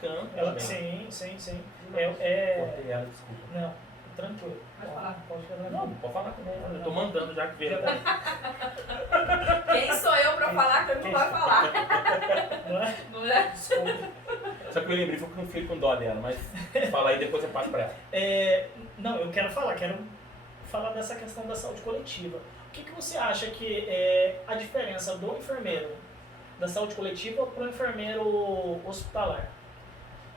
Canto Ela, também. sim. Cortei ela, desculpa. Não, tranquilo. Pode falar. Pode falar. Não, pode falar também. Eu tô mandando já que veio. Quem sou eu pra falar que ele não vai falar? Não é? Não é? Desculpa. Só que eu lembrei, foi que eu não fiquei com dó dela, mas fala aí, depois eu passo pra ela. Não, eu quero falar dessa questão da saúde coletiva. O que você acha que é a diferença do enfermeiro da saúde coletiva para o enfermeiro hospitalar?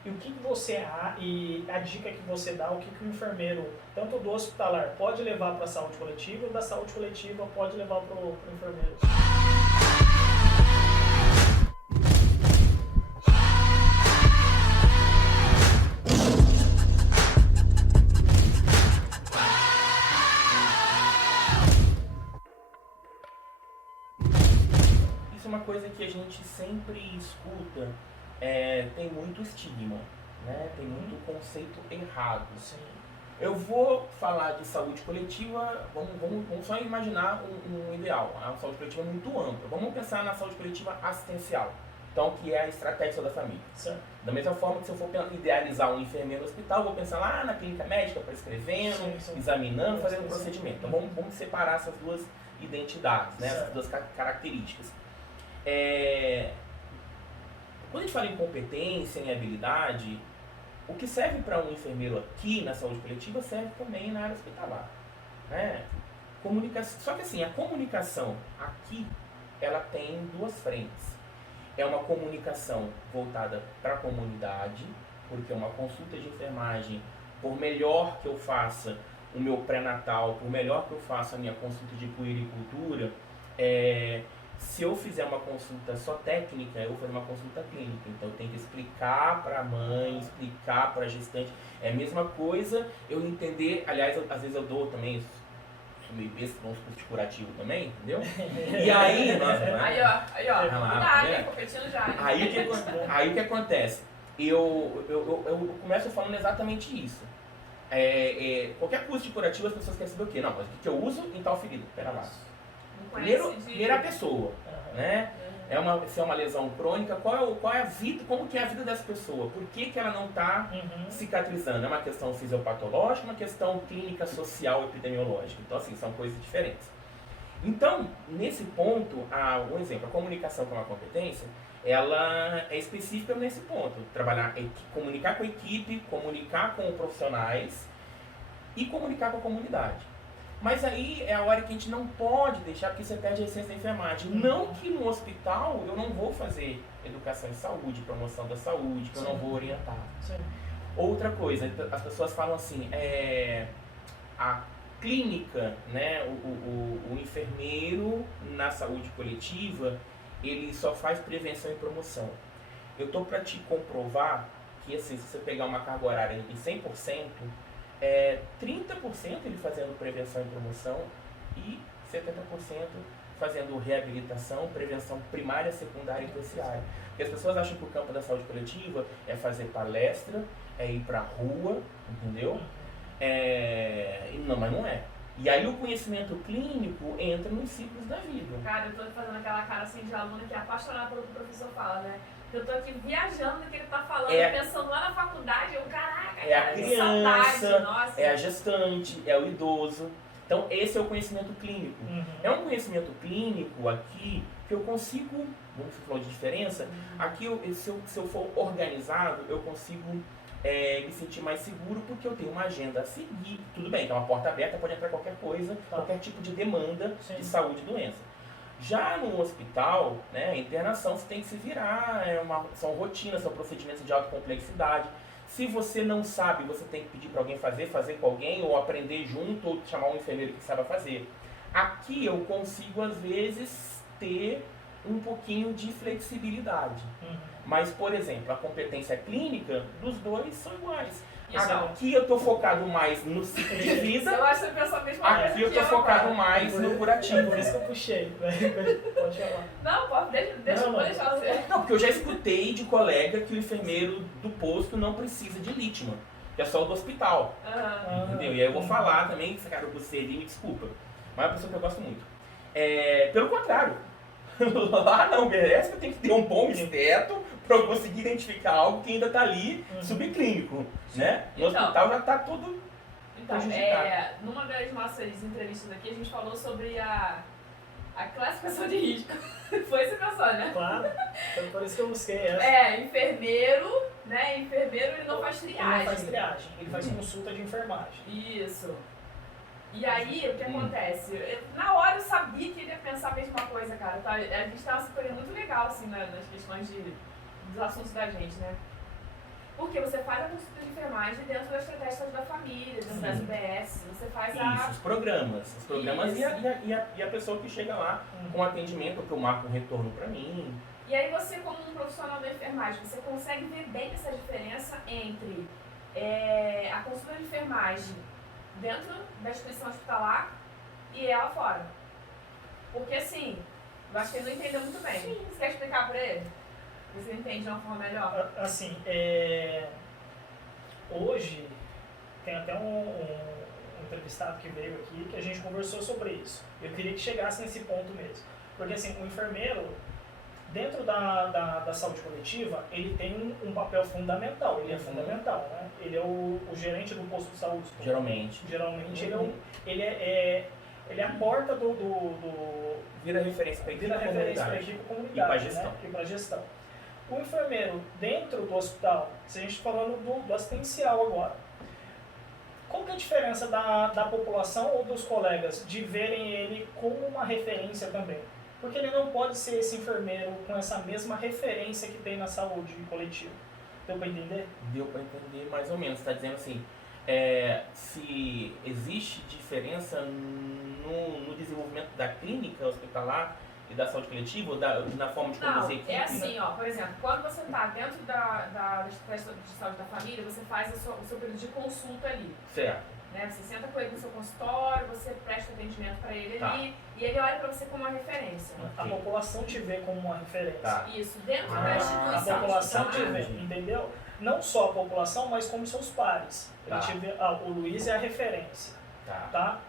E o que você e a dica que você dá, o que o enfermeiro, tanto do hospitalar, pode levar para a saúde coletiva e da saúde coletiva pode levar para o enfermeiro? Isso é uma coisa que a gente sempre escuta, tem muito estigma, né? Tem muito conceito errado. Sim. Eu vou falar de saúde coletiva, vamos só imaginar um ideal. A saúde coletiva é muito ampla. Vamos pensar na saúde coletiva assistencial, então, que é a estratégia da família. Certo. Da mesma forma que se eu for idealizar um enfermeiro no hospital, eu vou pensar lá na clínica médica, prescrevendo, Sim. examinando, fazendo Sim. procedimento. Então vamos separar essas duas identidades, né? Essas duas características. Quando a gente fala em competência, em habilidade, o que serve para um enfermeiro aqui na saúde coletiva serve também na área hospitalar, né? Só que assim, a comunicação aqui, ela tem duas frentes. É uma comunicação voltada para a comunidade, porque uma consulta de enfermagem, por melhor que eu faça o meu pré-natal, por melhor que eu faça a minha consulta de puericultura, se eu fizer uma consulta só técnica, eu vou fazer uma consulta clínica. Então eu tenho que explicar para a mãe, explicar para a gestante. É a mesma coisa eu entender, aliás, às vezes eu dou também, sou meio besta, uns cursos curativo também, entendeu? E aí, nossa, Aí, ó. Cuidado, hein? Competindo já. Aí o que acontece? Eu começo falando exatamente isso. Qualquer curso de curativo as pessoas querem saber o quê? Não, mas o que eu uso em tal ferida? Pera lá. Primeiro a pessoa, né? Se é uma lesão crônica, qual é a vida, como que é a vida dessa pessoa? Por que ela não está cicatrizando? É uma questão fisiopatológica, uma questão clínica, social, epidemiológica. Então, assim, são coisas diferentes. Então, nesse ponto, um exemplo, a comunicação com a competência, ela é específica nesse ponto. Comunicar com a equipe, comunicar com profissionais e comunicar com a comunidade. Mas aí é a hora que a gente não pode deixar, porque você perde a essência da enfermagem. Não que no hospital eu não vou fazer educação em saúde, promoção da saúde, que eu não vou orientar. Sim. Outra coisa, as pessoas falam assim, a clínica, né, o enfermeiro na saúde coletiva, ele só faz prevenção e promoção. Eu estou para te comprovar que assim, se você pegar uma carga horária em 100%, 30% ele fazendo prevenção e promoção e 70% fazendo reabilitação, prevenção primária, secundária e terciária. Porque as pessoas acham que o campo da saúde coletiva é fazer palestra, é ir pra rua, entendeu? Não, mas não é. E aí o conhecimento clínico entra nos ciclos da vida. Cara, eu tô fazendo aquela cara assim de aluno que é apaixonado pelo que o professor fala, né? Eu tô aqui viajando no que ele tá falando, pensando lá na faculdade, caraca, é a criança, saudade, nossa. É a gestante, é o idoso. Então esse é o conhecimento clínico. É um conhecimento clínico aqui que eu consigo, vamos falar de diferença, aqui se eu for organizado, eu consigo me sentir mais seguro porque eu tenho uma agenda a seguir. Tudo bem, que é uma porta aberta, pode entrar qualquer coisa, qualquer tipo de demanda de saúde e doença. Já no hospital, né, internação você tem que se virar, são rotinas, são procedimentos de alta complexidade. Se você não sabe, você tem que pedir para alguém fazer com alguém, ou aprender junto, ou chamar um enfermeiro que saiba fazer. Aqui eu consigo, às vezes, ter um pouquinho de flexibilidade. Mas, por exemplo, a competência clínica dos dois são iguais. Aqui eu tô focado mais no ciclo de vida. Eu acho que você pensa a mesma coisa. Aqui eu tô focado mais no curativo. Por isso que eu puxei. Pode falar. Não, deixa eu deixar você. Não, porque eu já escutei de colega que o enfermeiro do posto não precisa de Litman, que é só o do hospital. Entendeu? E aí eu vou falar também, cara, você ali, me desculpa. Mas é uma pessoa que eu gosto muito. Pelo contrário. Lá não merece, eu tenho que ter um bom esteto, para eu conseguir identificar algo que ainda está ali subclínico, né? No hospital já está tudo prejudicado. Numa das nossas entrevistas aqui, a gente falou sobre a classificação de risco. Foi esse pessoal, né? Claro, foi por isso que eu busquei essa. Enfermeiro, né? Enfermeiro, ele não faz triagem. Ele não faz triagem, ele faz consulta de enfermagem. Isso. E aí, o que acontece? Na hora eu sabia que ele ia pensar a mesma coisa, cara. A gente tava se colhendo muito legal, assim, nas questões dos assuntos da gente, né? Porque você faz a consulta de enfermagem dentro das estratégias da família, dentro das UBS, você faz Isso, os programas e a pessoa que chega lá com atendimento, que eu marco um retorno para mim. E aí você, como um profissional da enfermagem, você consegue ver bem essa diferença entre a consulta de enfermagem dentro da instituição hospitalar e ela fora. Porque assim, eu acho que ele não entendeu muito bem. Você quer explicar para ele? Você entende de uma forma melhor? Assim, hoje tem até um entrevistado que veio aqui que a gente conversou sobre isso. Eu queria que chegasse nesse ponto mesmo. Porque assim, o enfermeiro, dentro da saúde coletiva, ele tem um papel fundamental. Ele é fundamental, né? Ele é o gerente do posto de saúde. Geralmente ele é a porta vira referência para a equipe comunidade e para a gestão. Né? E para a gestão. O enfermeiro dentro do hospital, se a gente está falando do assistencial agora, qual que é a diferença da população ou dos colegas de verem ele como uma referência também? Porque ele não pode ser esse enfermeiro com essa mesma referência que tem na saúde coletiva. Deu para entender? Deu para entender mais ou menos. Está dizendo assim, se existe diferença no desenvolvimento da clínica hospitalar e da saúde coletiva, na forma de conduzir equipe? É assim, ó, por exemplo, quando você está dentro da estratégia de saúde da família, você faz o seu período de consulta ali. Certo. Né? Você senta com ele no seu consultório, você presta atendimento para ele ali, e ele olha para você como uma referência. A população te vê como uma referência. Tá. Isso, dentro da instituição. A população te vê, entendeu? Não só a população, mas como seus pares. Ele te vê, o Luiz é a referência. Tá?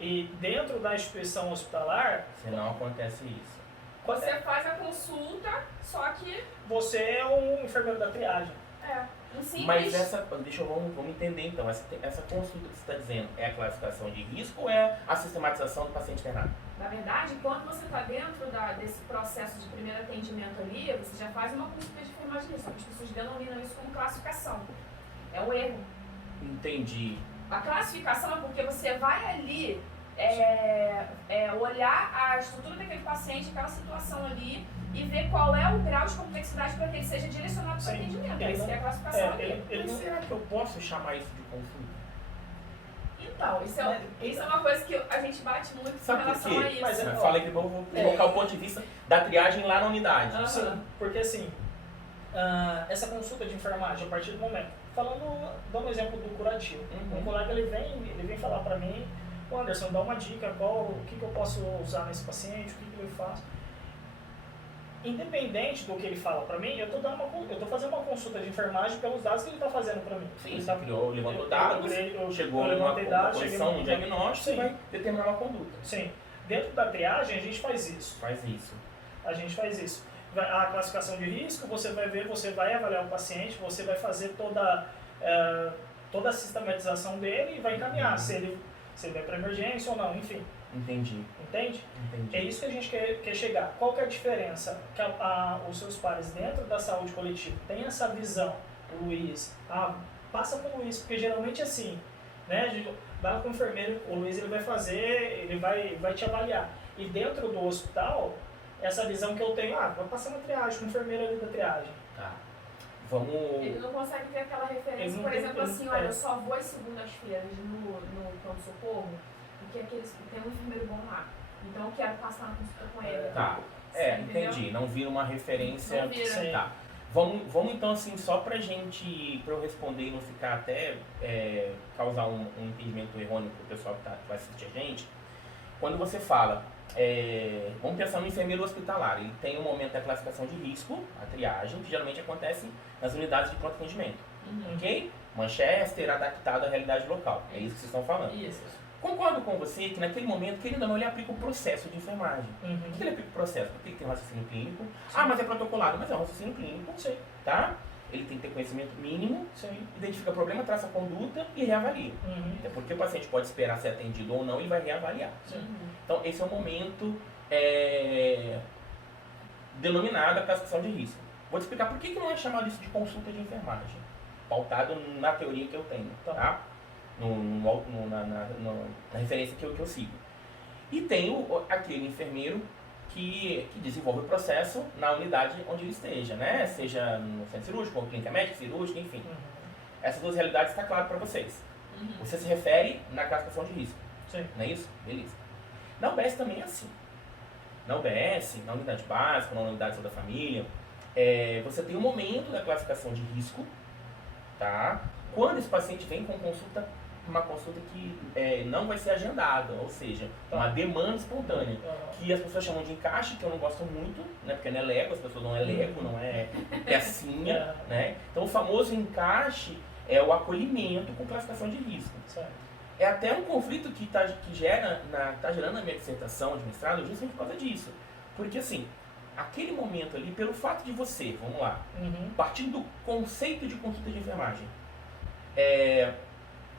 E dentro da instituição hospitalar... Se não acontece isso. Você faz a consulta, só que... Você é um enfermeiro da triagem. Um simples... Mas vamos entender então, essa consulta que você está dizendo, é a classificação de risco ou é a sistematização do paciente internado? Na verdade, quando você está dentro desse processo de primeiro atendimento ali, você já faz uma consulta de enfermagem de risco. As pessoas denominam isso como classificação. É um erro. Entendi. A classificação é porque você vai ali olhar a estrutura daquele paciente, aquela situação ali, e ver qual é o grau de complexidade para que ele seja direcionado para o atendimento. Isso é a classificação aqui. Será que eu posso chamar isso de consulta? Então, isso é uma coisa que a gente bate muito com relação a isso. Mas eu falei que eu vou colocar o ponto de vista da triagem lá na unidade. Sim, porque assim, essa consulta de enfermagem, a partir do momento, dando um exemplo do curativo, um colega ele vem falar para mim, Anderson, dá uma dica, o que eu posso usar nesse paciente, o que eu faço. Independente do que ele fala para mim, eu tô fazendo uma consulta de enfermagem pelos dados que ele está fazendo para mim. Sim, você levantou dados, chegou numa posição, um diagnóstico, você vai determinar uma conduta. Sim. Dentro da triagem, a gente faz isso. A gente faz isso. A classificação de risco, você vai avaliar o paciente, você vai fazer toda a sistematização dele e vai encaminhar se ele vai para emergência ou não, enfim. Entendi. Entende? É isso que a gente quer chegar. Qual que é a diferença? Que os seus pares dentro da saúde coletiva têm essa visão. O Luiz, passa com o Luiz, porque geralmente é assim, né? Vai com o enfermeiro, o Luiz ele vai te avaliar. E dentro do hospital, essa visão que eu tenho, vai passar uma triagem, com o enfermeiro ali da triagem. Ele não consegue ter aquela referência, por exemplo, assim, olha, eu só vou às segundas-feiras no pronto-socorro, porque tem um enfermeiro bom lá. Então eu quero passar uma consulta com ele. Entendi. Não vira uma referência. Não vira. Tá. Vamos então assim, só pra eu responder e não ficar até causar um entendimento errôneo pro pessoal que vai assistir a gente. Quando você fala, vamos pensar no enfermeiro hospitalar, ele tem um momento da classificação de risco, a triagem, que geralmente acontece nas unidades de pronto atendimento. Ok? Manchester, adaptado à realidade local. É isso que vocês estão falando. Isso. Concordo com você que naquele momento, querendo ou não, ele aplica o processo de enfermagem. Uhum. Por que ele aplica o processo? Porque ele tem um raciocínio clínico. Ah, mas é protocolado. Mas é um raciocínio clínico, Sim, tá? Ele tem que ter conhecimento mínimo, sim. identifica o problema, traça a conduta e reavalia. Uhum. Até porque o paciente pode esperar ser atendido ou não, ele vai reavaliar. Sim. Então, esse é o momento denominado a classificação de risco. Vou te explicar por que não é chamado isso de consulta de enfermagem, pautado na teoria que eu tenho, tá? Na referência que eu sigo. E tem aquele enfermeiro que desenvolve o processo na unidade onde ele esteja, né? Seja no centro cirúrgico, ou clínica médica, cirúrgica, enfim. Uhum. Essas duas realidades está claro para vocês. Uhum. Você se refere na classificação de risco, Sim. não é isso? Beleza. Na UBS também é assim. Na UBS, na unidade básica, na unidade de saúde da família, você tem um momento da classificação de risco, tá? Quando esse paciente vem com uma consulta que não vai ser agendada, ou seja, uma demanda espontânea, que as pessoas chamam de encaixe, que eu não gosto muito, né? Porque não é Lego, as pessoas não é Lego, não é pecinha, né? Então o famoso encaixe é o acolhimento com classificação de risco. Certo. É até um conflito que tá gerando na minha dissertação de mestrado justamente por causa disso. Porque assim, aquele momento ali, pelo fato de você, vamos lá, Uhum. partindo do conceito de consulta de enfermagem,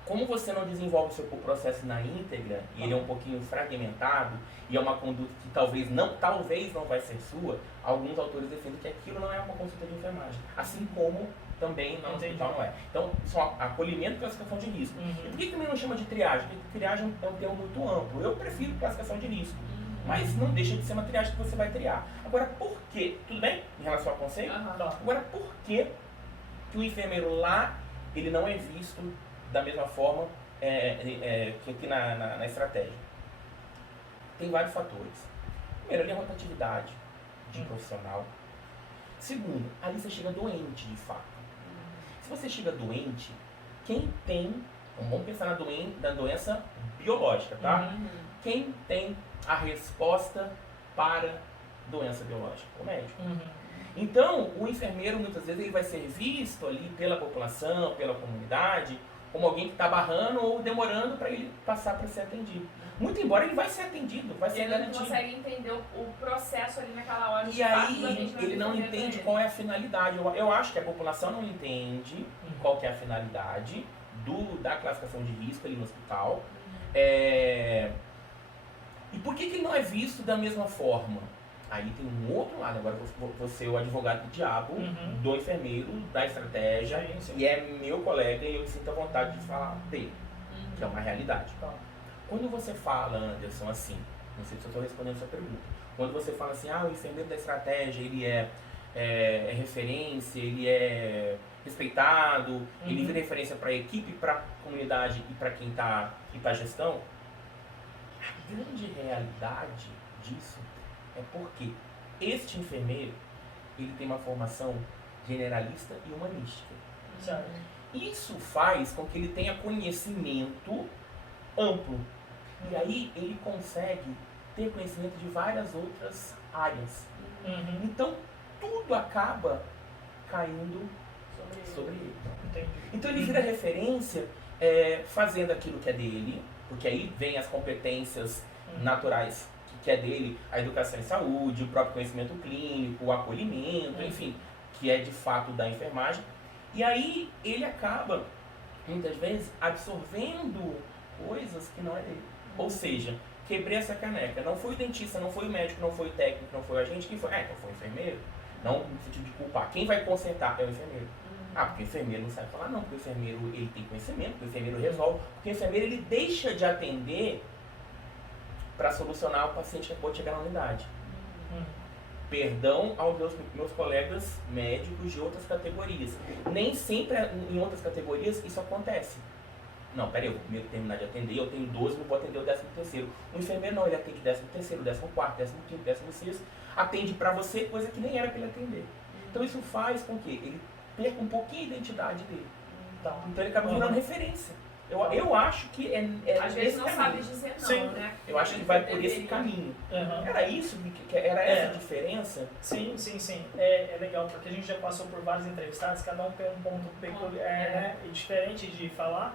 como você não desenvolve o processo na íntegra, e ele é um pouquinho fragmentado, e é uma conduta que talvez não vai ser sua, alguns autores defendem que aquilo não é uma consulta de enfermagem. Assim como também no hospital não é. Então, só acolhimento e classificação de risco. Uhum. E por que também não chama de triagem? Porque triagem é um termo muito amplo. Eu prefiro classificação de risco. Mas não deixa de ser uma triagem que você vai triar. Agora, por quê? Tudo bem? Em relação ao conceito? Tá. Agora, por que o enfermeiro lá, ele não é visto da mesma forma que aqui na estratégia? Tem vários fatores. Primeiro, ali é rotatividade de profissional. Segundo, ali você chega doente, de fato. Se você chega doente, quem tem... Vamos pensar na doença biológica, tá? Uhum. Quem tem a resposta para doença biológica? O médico. Uhum. Então, o enfermeiro, muitas vezes, ele vai ser visto ali pela população, pela comunidade, como alguém que está barrando ou demorando para ele passar para ser atendido. Muito embora ele vai ser atendido, vai ser Ele não garantido. consegue entender o processo ali naquela hora. E aí, ele não entende qual é a finalidade. Eu acho que a população não entende qual que é a finalidade da classificação de risco ali no hospital. E por que ele não é visto da mesma forma? Aí tem um outro lado, agora você é o advogado do diabo, do enfermeiro, da estratégia, Sim. e é meu colega e eu sinto a vontade de falar dele, que é uma realidade. Tá. Quando você fala, Anderson, assim, não sei se eu estou respondendo a sua pergunta, quando você fala assim, o enfermeiro da estratégia, ele é referência, ele é respeitado, ele vira referência para a equipe, para a comunidade e para quem está à gestão, a grande realidade disso é porque este enfermeiro, ele tem uma formação generalista e humanística. Certo. Isso faz com que ele tenha conhecimento amplo. E aí ele consegue ter conhecimento de várias outras áreas. Uhum. Então, tudo acaba caindo sobre ele. Entendi. Então ele vira referência fazendo aquilo que é dele, porque aí vem as competências naturais que é dele, a educação em saúde, o próprio conhecimento clínico, o acolhimento, enfim, que é de fato da enfermagem. E aí ele acaba, muitas vezes, absorvendo coisas que não é dele. Ou seja, quebrei essa caneca. Não foi o dentista, não foi o médico, não foi o técnico, não foi o agente. Quem foi? Então foi o enfermeiro. Não no sentido de culpar. Quem vai consertar é o enfermeiro. Porque o enfermeiro não sabe falar, não. Porque o enfermeiro ele tem conhecimento, porque o enfermeiro resolve. Porque o enfermeiro ele deixa de atender para solucionar o paciente que acabou de chegar na unidade. Perdão aos meus colegas médicos de outras categorias. Nem sempre em outras categorias isso acontece. Não, peraí, eu vou primeiro terminar de atender, eu tenho 12, não vou atender o 13º. O enfermeiro não, ele atende 13º, 14º, 15º, 16º, atende pra você, coisa que nem era pra ele atender. Então isso faz com que ele perca um pouquinho a identidade dele. Tá. Então ele acaba virando referência. Eu acho que às vezes não caminho. sabe dizer não, Sim. né? Eu acho que vai por esse caminho. Uhum. Era isso? Era essa diferença? Sim. É legal, porque a gente já passou por vários entrevistados, cada um tem um ponto peculiar, né, e diferente de falar.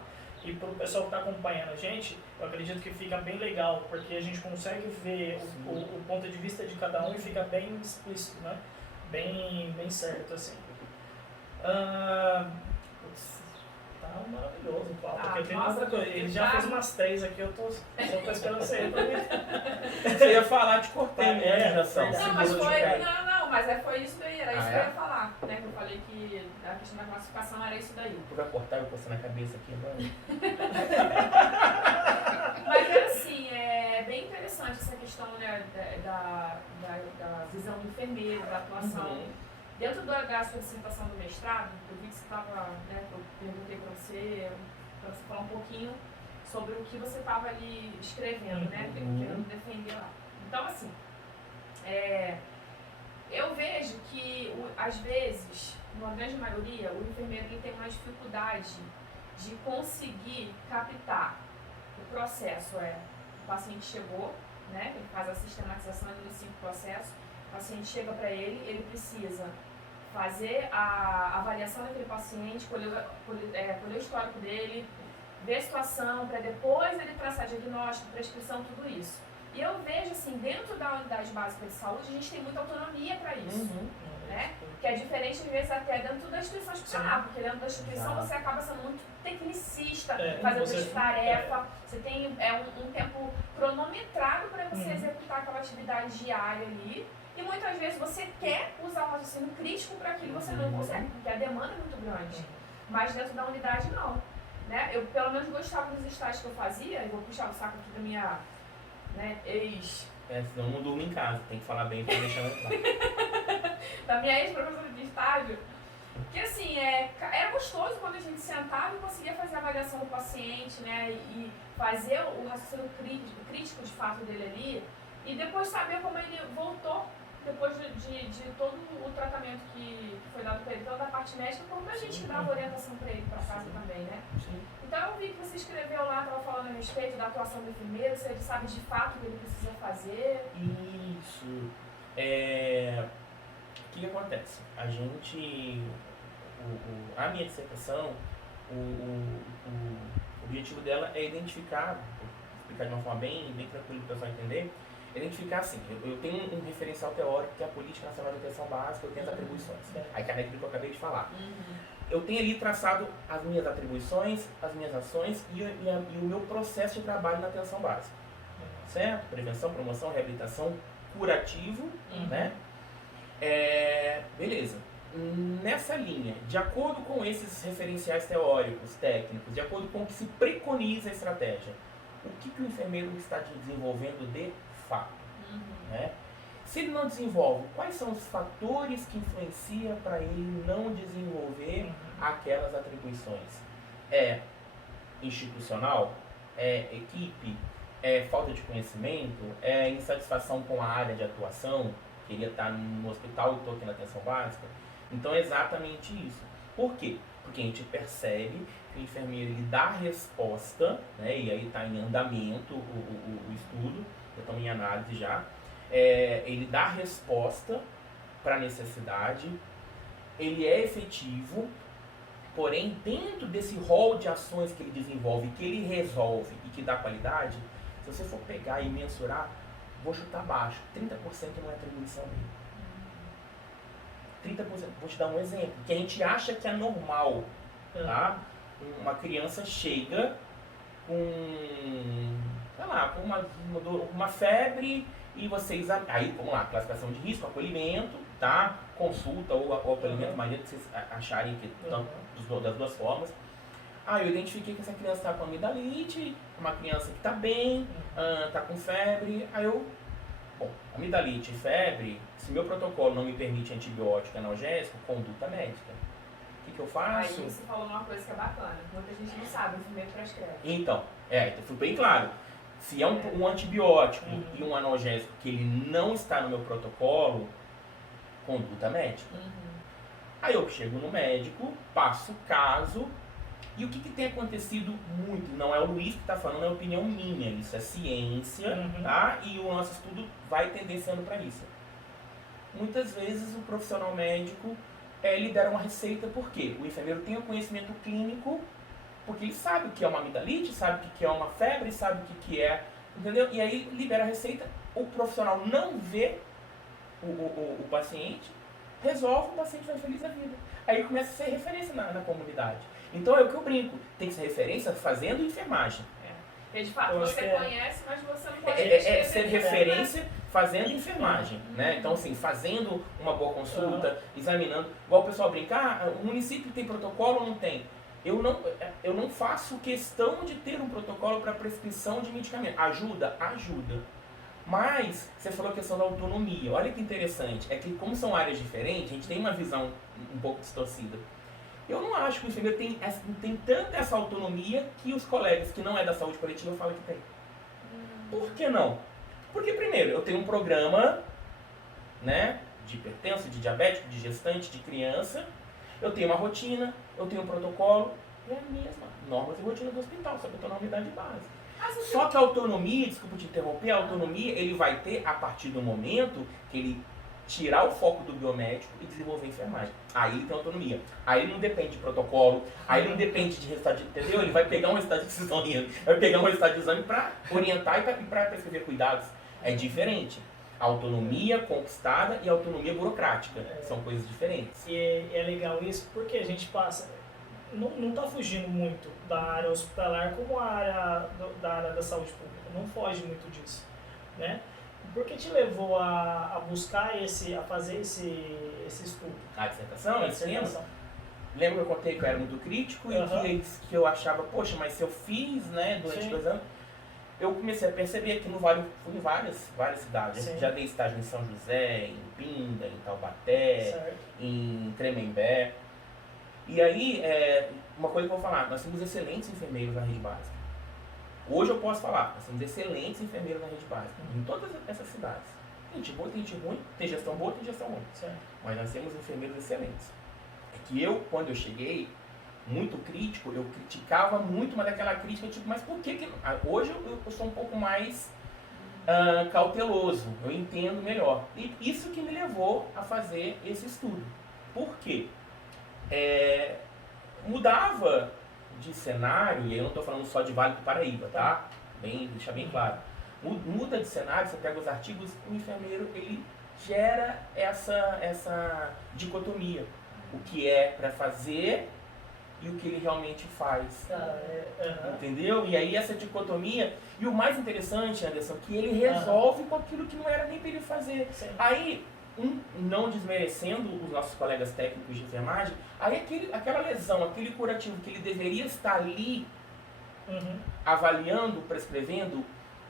E para o pessoal que está acompanhando a gente, eu acredito que fica bem legal, porque a gente consegue ver o ponto de vista de cada um e fica bem explícito, né? Bem certo, assim. Putz, tá maravilhoso o papo, porque tem nossa, outra coisa. Ele já fez umas 3 aqui, eu só tô esperando você também. Você ia falar de cortar mesmo, Jação. Não, mas foi isso daí, era isso que eu ia falar, né? Que eu falei que a questão da classificação era isso daí. Tu vai cortar e eu coçando a cabeça aqui agora? Mas é assim, é bem interessante essa questão, né, da visão do enfermeiro, da atuação. Dentro da sua dissertação do mestrado, eu vi que você estava, né, eu perguntei para você falar um pouquinho sobre o que você estava ali escrevendo, né, querendo defender lá. Então, assim, eu vejo que, às vezes, numa grande maioria, o enfermeiro ele tem uma dificuldade de conseguir captar o processo. O paciente chegou, né, ele faz a sistematização dos 5 processos, o paciente chega para ele precisa fazer a avaliação daquele paciente, colher o histórico dele, ver a situação, para depois ele traçar diagnóstico, prescrição, tudo isso. E eu vejo, assim, dentro da unidade básica de saúde, a gente tem muita autonomia para isso, né? Que é diferente, às vezes, até dentro da instituição hospitalar, porque dentro da instituição você acaba sendo muito tecnicista, fazendo tarefa, você tem um tempo cronometrado para você executar aquela atividade diária ali, e muitas vezes você quer usar o raciocínio crítico para aquilo, você não consegue, porque a demanda é muito grande. Mas dentro da unidade, não. Né? Eu, pelo menos, gostava dos estágios que eu fazia, eu vou puxar o saco aqui da minha, né, senão não durmo em casa, tem que falar bem pra deixar mais claro. Da minha ex-professora de estágio, que assim, era gostoso quando a gente sentava e conseguia fazer a avaliação do paciente, né, e fazer o raciocínio crítico de fato dele ali, e depois saber como ele voltou, depois de todo o tratamento que foi dado para ele, toda a parte médica, como a gente dava orientação para ele para casa também, né? Sim. Então eu vi que você escreveu lá, estava falando a respeito da atuação do enfermeiro, se ele sabe de fato o que ele precisa fazer. Isso. O que acontece? A gente, a minha dissertação, o objetivo dela é identificar, vou explicar de uma forma bem tranquila para o pessoal entender, identificar assim, eu tenho um referencial teórico que é a Política Nacional de Atenção Básica, eu tenho as atribuições. Aí que é aquilo que eu acabei de falar. Eu tenho ali traçado as minhas atribuições, as minhas ações e o meu processo de trabalho na atenção básica. Certo? Prevenção, promoção, reabilitação, curativo, né? Beleza. Nessa linha, de acordo com esses referenciais teóricos, técnicos, de acordo com o que se preconiza a estratégia, o que o enfermeiro está desenvolvendo de fato? Né? Se ele não desenvolve, quais são os fatores que influenciam para ele não desenvolver aquelas atribuições? É institucional? É equipe? É falta de conhecimento? É insatisfação com a área de atuação? Queria estar no hospital e estou aqui na atenção básica? Então é exatamente isso. Por quê? Porque a gente percebe que o enfermeiro ele dá resposta, né, e aí está em andamento o estudo, eu estou em análise já, ele dá resposta para a necessidade, ele é efetivo, porém dentro desse rol de ações que ele desenvolve, que ele resolve e que dá qualidade, se você for pegar e mensurar, vou chutar baixo, 30% não é atribuição dele. 30%, vou te dar um exemplo, que a gente acha que é normal, tá? Uma criança chega com, sei lá, com uma febre e você examina, aí vamos lá, classificação de risco, acolhimento, tá? Consulta ou acolhimento, maneira que vocês acharem que estão das duas formas. Eu identifiquei que essa criança está com amidalite, uma criança que está bem, está com febre, amidalite, febre, se meu protocolo não me permite antibiótico e analgésico, conduta médica. O que eu faço? Aí você falou uma coisa que é bacana, muita gente não sabe, o enfermeiro prescreve. Então foi bem claro. Se é um antibiótico e um analgésico que ele não está no meu protocolo, conduta médica. Aí eu chego no médico, passo o caso, e o que tem acontecido muito, não é o Luiz que está falando, é opinião minha, isso é ciência, tá? E o nosso estudo vai tendenciando para isso. Muitas vezes o profissional médico lhe dá uma receita, porque o enfermeiro tem o conhecimento clínico, Porque ele sabe o que é uma amidalite, sabe o que é uma febre, sabe o que é, entendeu? E aí libera a receita, o profissional não vê o paciente, resolve, o paciente vai feliz da vida. Aí começa a ser referência na comunidade. Então é o que eu brinco, tem que ser referência fazendo enfermagem. E de fato, Eu acho você que conhece, mas você não pode Ser escrever, referência fazendo enfermagem, né? Então, assim, fazendo uma boa consulta, examinando. Igual o pessoal brinca, o município tem protocolo ou não tem? Eu não faço questão de ter um protocolo para prescrição de medicamento. Ajuda? Ajuda. Mas, você falou a questão da autonomia. Olha que interessante. É que, como são áreas diferentes, a gente tem uma visão um pouco distorcida. Eu não acho que o enfermeiro tem tanta essa autonomia que os colegas que não é da saúde coletiva falam que tem. Por que não? Porque, primeiro, eu tenho um programa, né, de hipertenso, de diabético, de gestante, de criança. Eu tenho uma rotina, eu tenho um protocolo. É a mesma. Normas e rotina do hospital, só que eu estou na unidade básica. Só que a autonomia, desculpa te interromper, a autonomia ele vai ter a partir do momento que ele tirar o foco do biomédico e desenvolver a enfermagem. Aí ele tem autonomia. Aí ele não depende de protocolo, aí ele não depende de resultado de... Entendeu? Ele vai pegar um resultado de decisão, vai pegar um resultado de exame para orientar e para prescrever cuidados. É diferente. A autonomia conquistada e a autonomia burocrática. São coisas diferentes. E é legal isso porque a gente passa... Não está fugindo muito da área hospitalar como a área da área da saúde pública. Não foge muito disso, né? Por que te levou a buscar a fazer esse estudo? A dissertação, esse tema? Lembra que eu contei que eu era muito crítico e que eu achava, poxa, mas se eu fiz, né, durante 2 anos, eu comecei a perceber que no Vale, fui em várias cidades. Sim. Já dei estágio em São José, em Pinda, em Taubaté, em Tremembé. E aí, uma coisa que eu vou falar, nós temos excelentes enfermeiros na rede básica. Hoje eu posso falar, nós temos excelentes enfermeiros na rede básica, em todas essas cidades. Tem gente boa, tem gente ruim, tem gestão boa, tem gestão ruim. Certo. Mas nós temos enfermeiros excelentes. É que eu, quando eu cheguei, muito crítico, eu criticava muito, mas aquela crítica, tipo, mas por que... Hoje eu sou um pouco mais cauteloso, eu entendo melhor. E isso que me levou a fazer esse estudo. Por quê? Mudava de cenário, e eu não estou falando só de Vale do Paraíba, tá? Deixar bem claro. Muda de cenário, você pega os artigos, o enfermeiro, ele gera essa dicotomia. O que é para fazer e o que ele realmente faz. Entendeu? E aí essa dicotomia, e o mais interessante, Anderson, que ele resolve com aquilo que não era nem para ele fazer. Sim. Aí, não desmerecendo os nossos colegas técnicos de enfermagem, aí aquela lesão, aquele curativo que ele deveria estar ali avaliando, prescrevendo,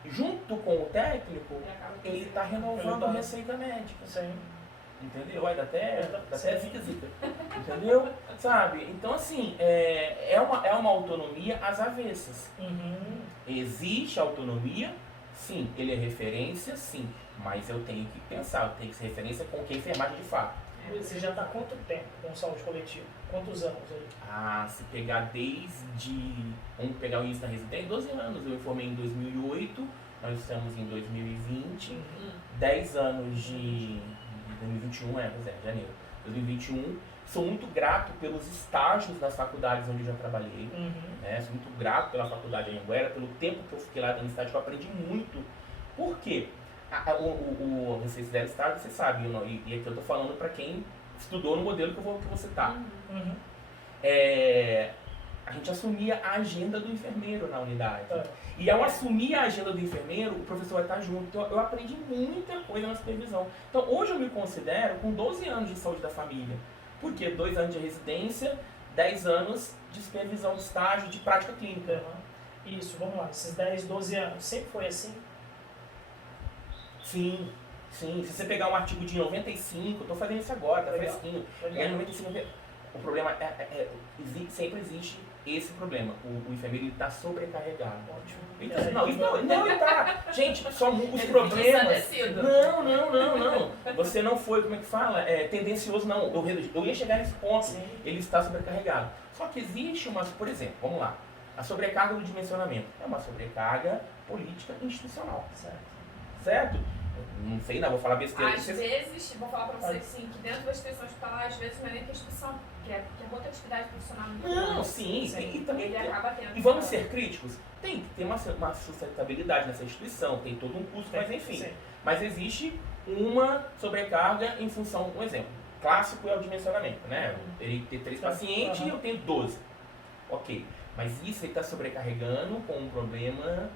junto com o técnico, ele está renovando a receita médica. Sim. Entendeu? Aí dá até zica-zica. Entendeu? Sabe? Então, assim, é uma autonomia às avessas. Existe autonomia, sim. Ele é referência, sim. Mas eu tenho que pensar, eu tenho que ser referência com quem enfermagem de fato. Você já está há quanto tempo com saúde coletiva? Quantos anos aí? Se pegar vamos pegar o início da residência, 12 anos. Eu me formei em 2008, nós estamos em 2020, 10 anos de 2021, janeiro. 2021, sou muito grato pelos estágios das faculdades onde eu já trabalhei. Sou muito grato pela faculdade de Anhanguera, pelo tempo que eu fiquei lá dando estágio, que eu aprendi muito. Por quê? Vocês fizeram estágio, você sabe, e aqui eu estou falando para quem estudou no modelo que eu vou citar. A gente assumia a agenda do enfermeiro na unidade. E ao assumir a agenda do enfermeiro, o professor vai estar junto. Então eu aprendi muita coisa na supervisão. Então hoje eu me considero com 12 anos de saúde da família. Por quê? 2 anos de residência, 10 anos de supervisão de estágio, de prática clínica. Isso, vamos lá. Esses 10, 12 anos, sempre foi assim? Sim. Se você pegar um artigo de 95, eu estou fazendo isso agora, tá fresquinho. E aí 95, o problema sempre existe esse problema. O enfermeiro está sobrecarregado. Ele tá. Gente, só os problemas. Não. Você não foi, como é que fala? Tendencioso, não. Eu ia chegar nesse ponto. Sim. Ele está sobrecarregado. Só que existe por exemplo, vamos lá. A sobrecarga do dimensionamento é uma sobrecarga política institucional. Certo? Não sei, não, vou falar besteira. Às vezes, vou falar pra você assim, que dentro da instituição hospitalar, às vezes não é nem que a instituição quer, que é outra atividade profissional. Não, sim. E também ele acaba tendo. e vamos ser críticos? Tem que ter uma sustentabilidade nessa instituição, tem todo um custo, mas enfim. Sim. Mas existe uma sobrecarga em função, um exemplo, clássico é o dimensionamento, né? Ele tem 3 pacientes e eu tenho 12. Ok, mas isso ele está sobrecarregando com um problema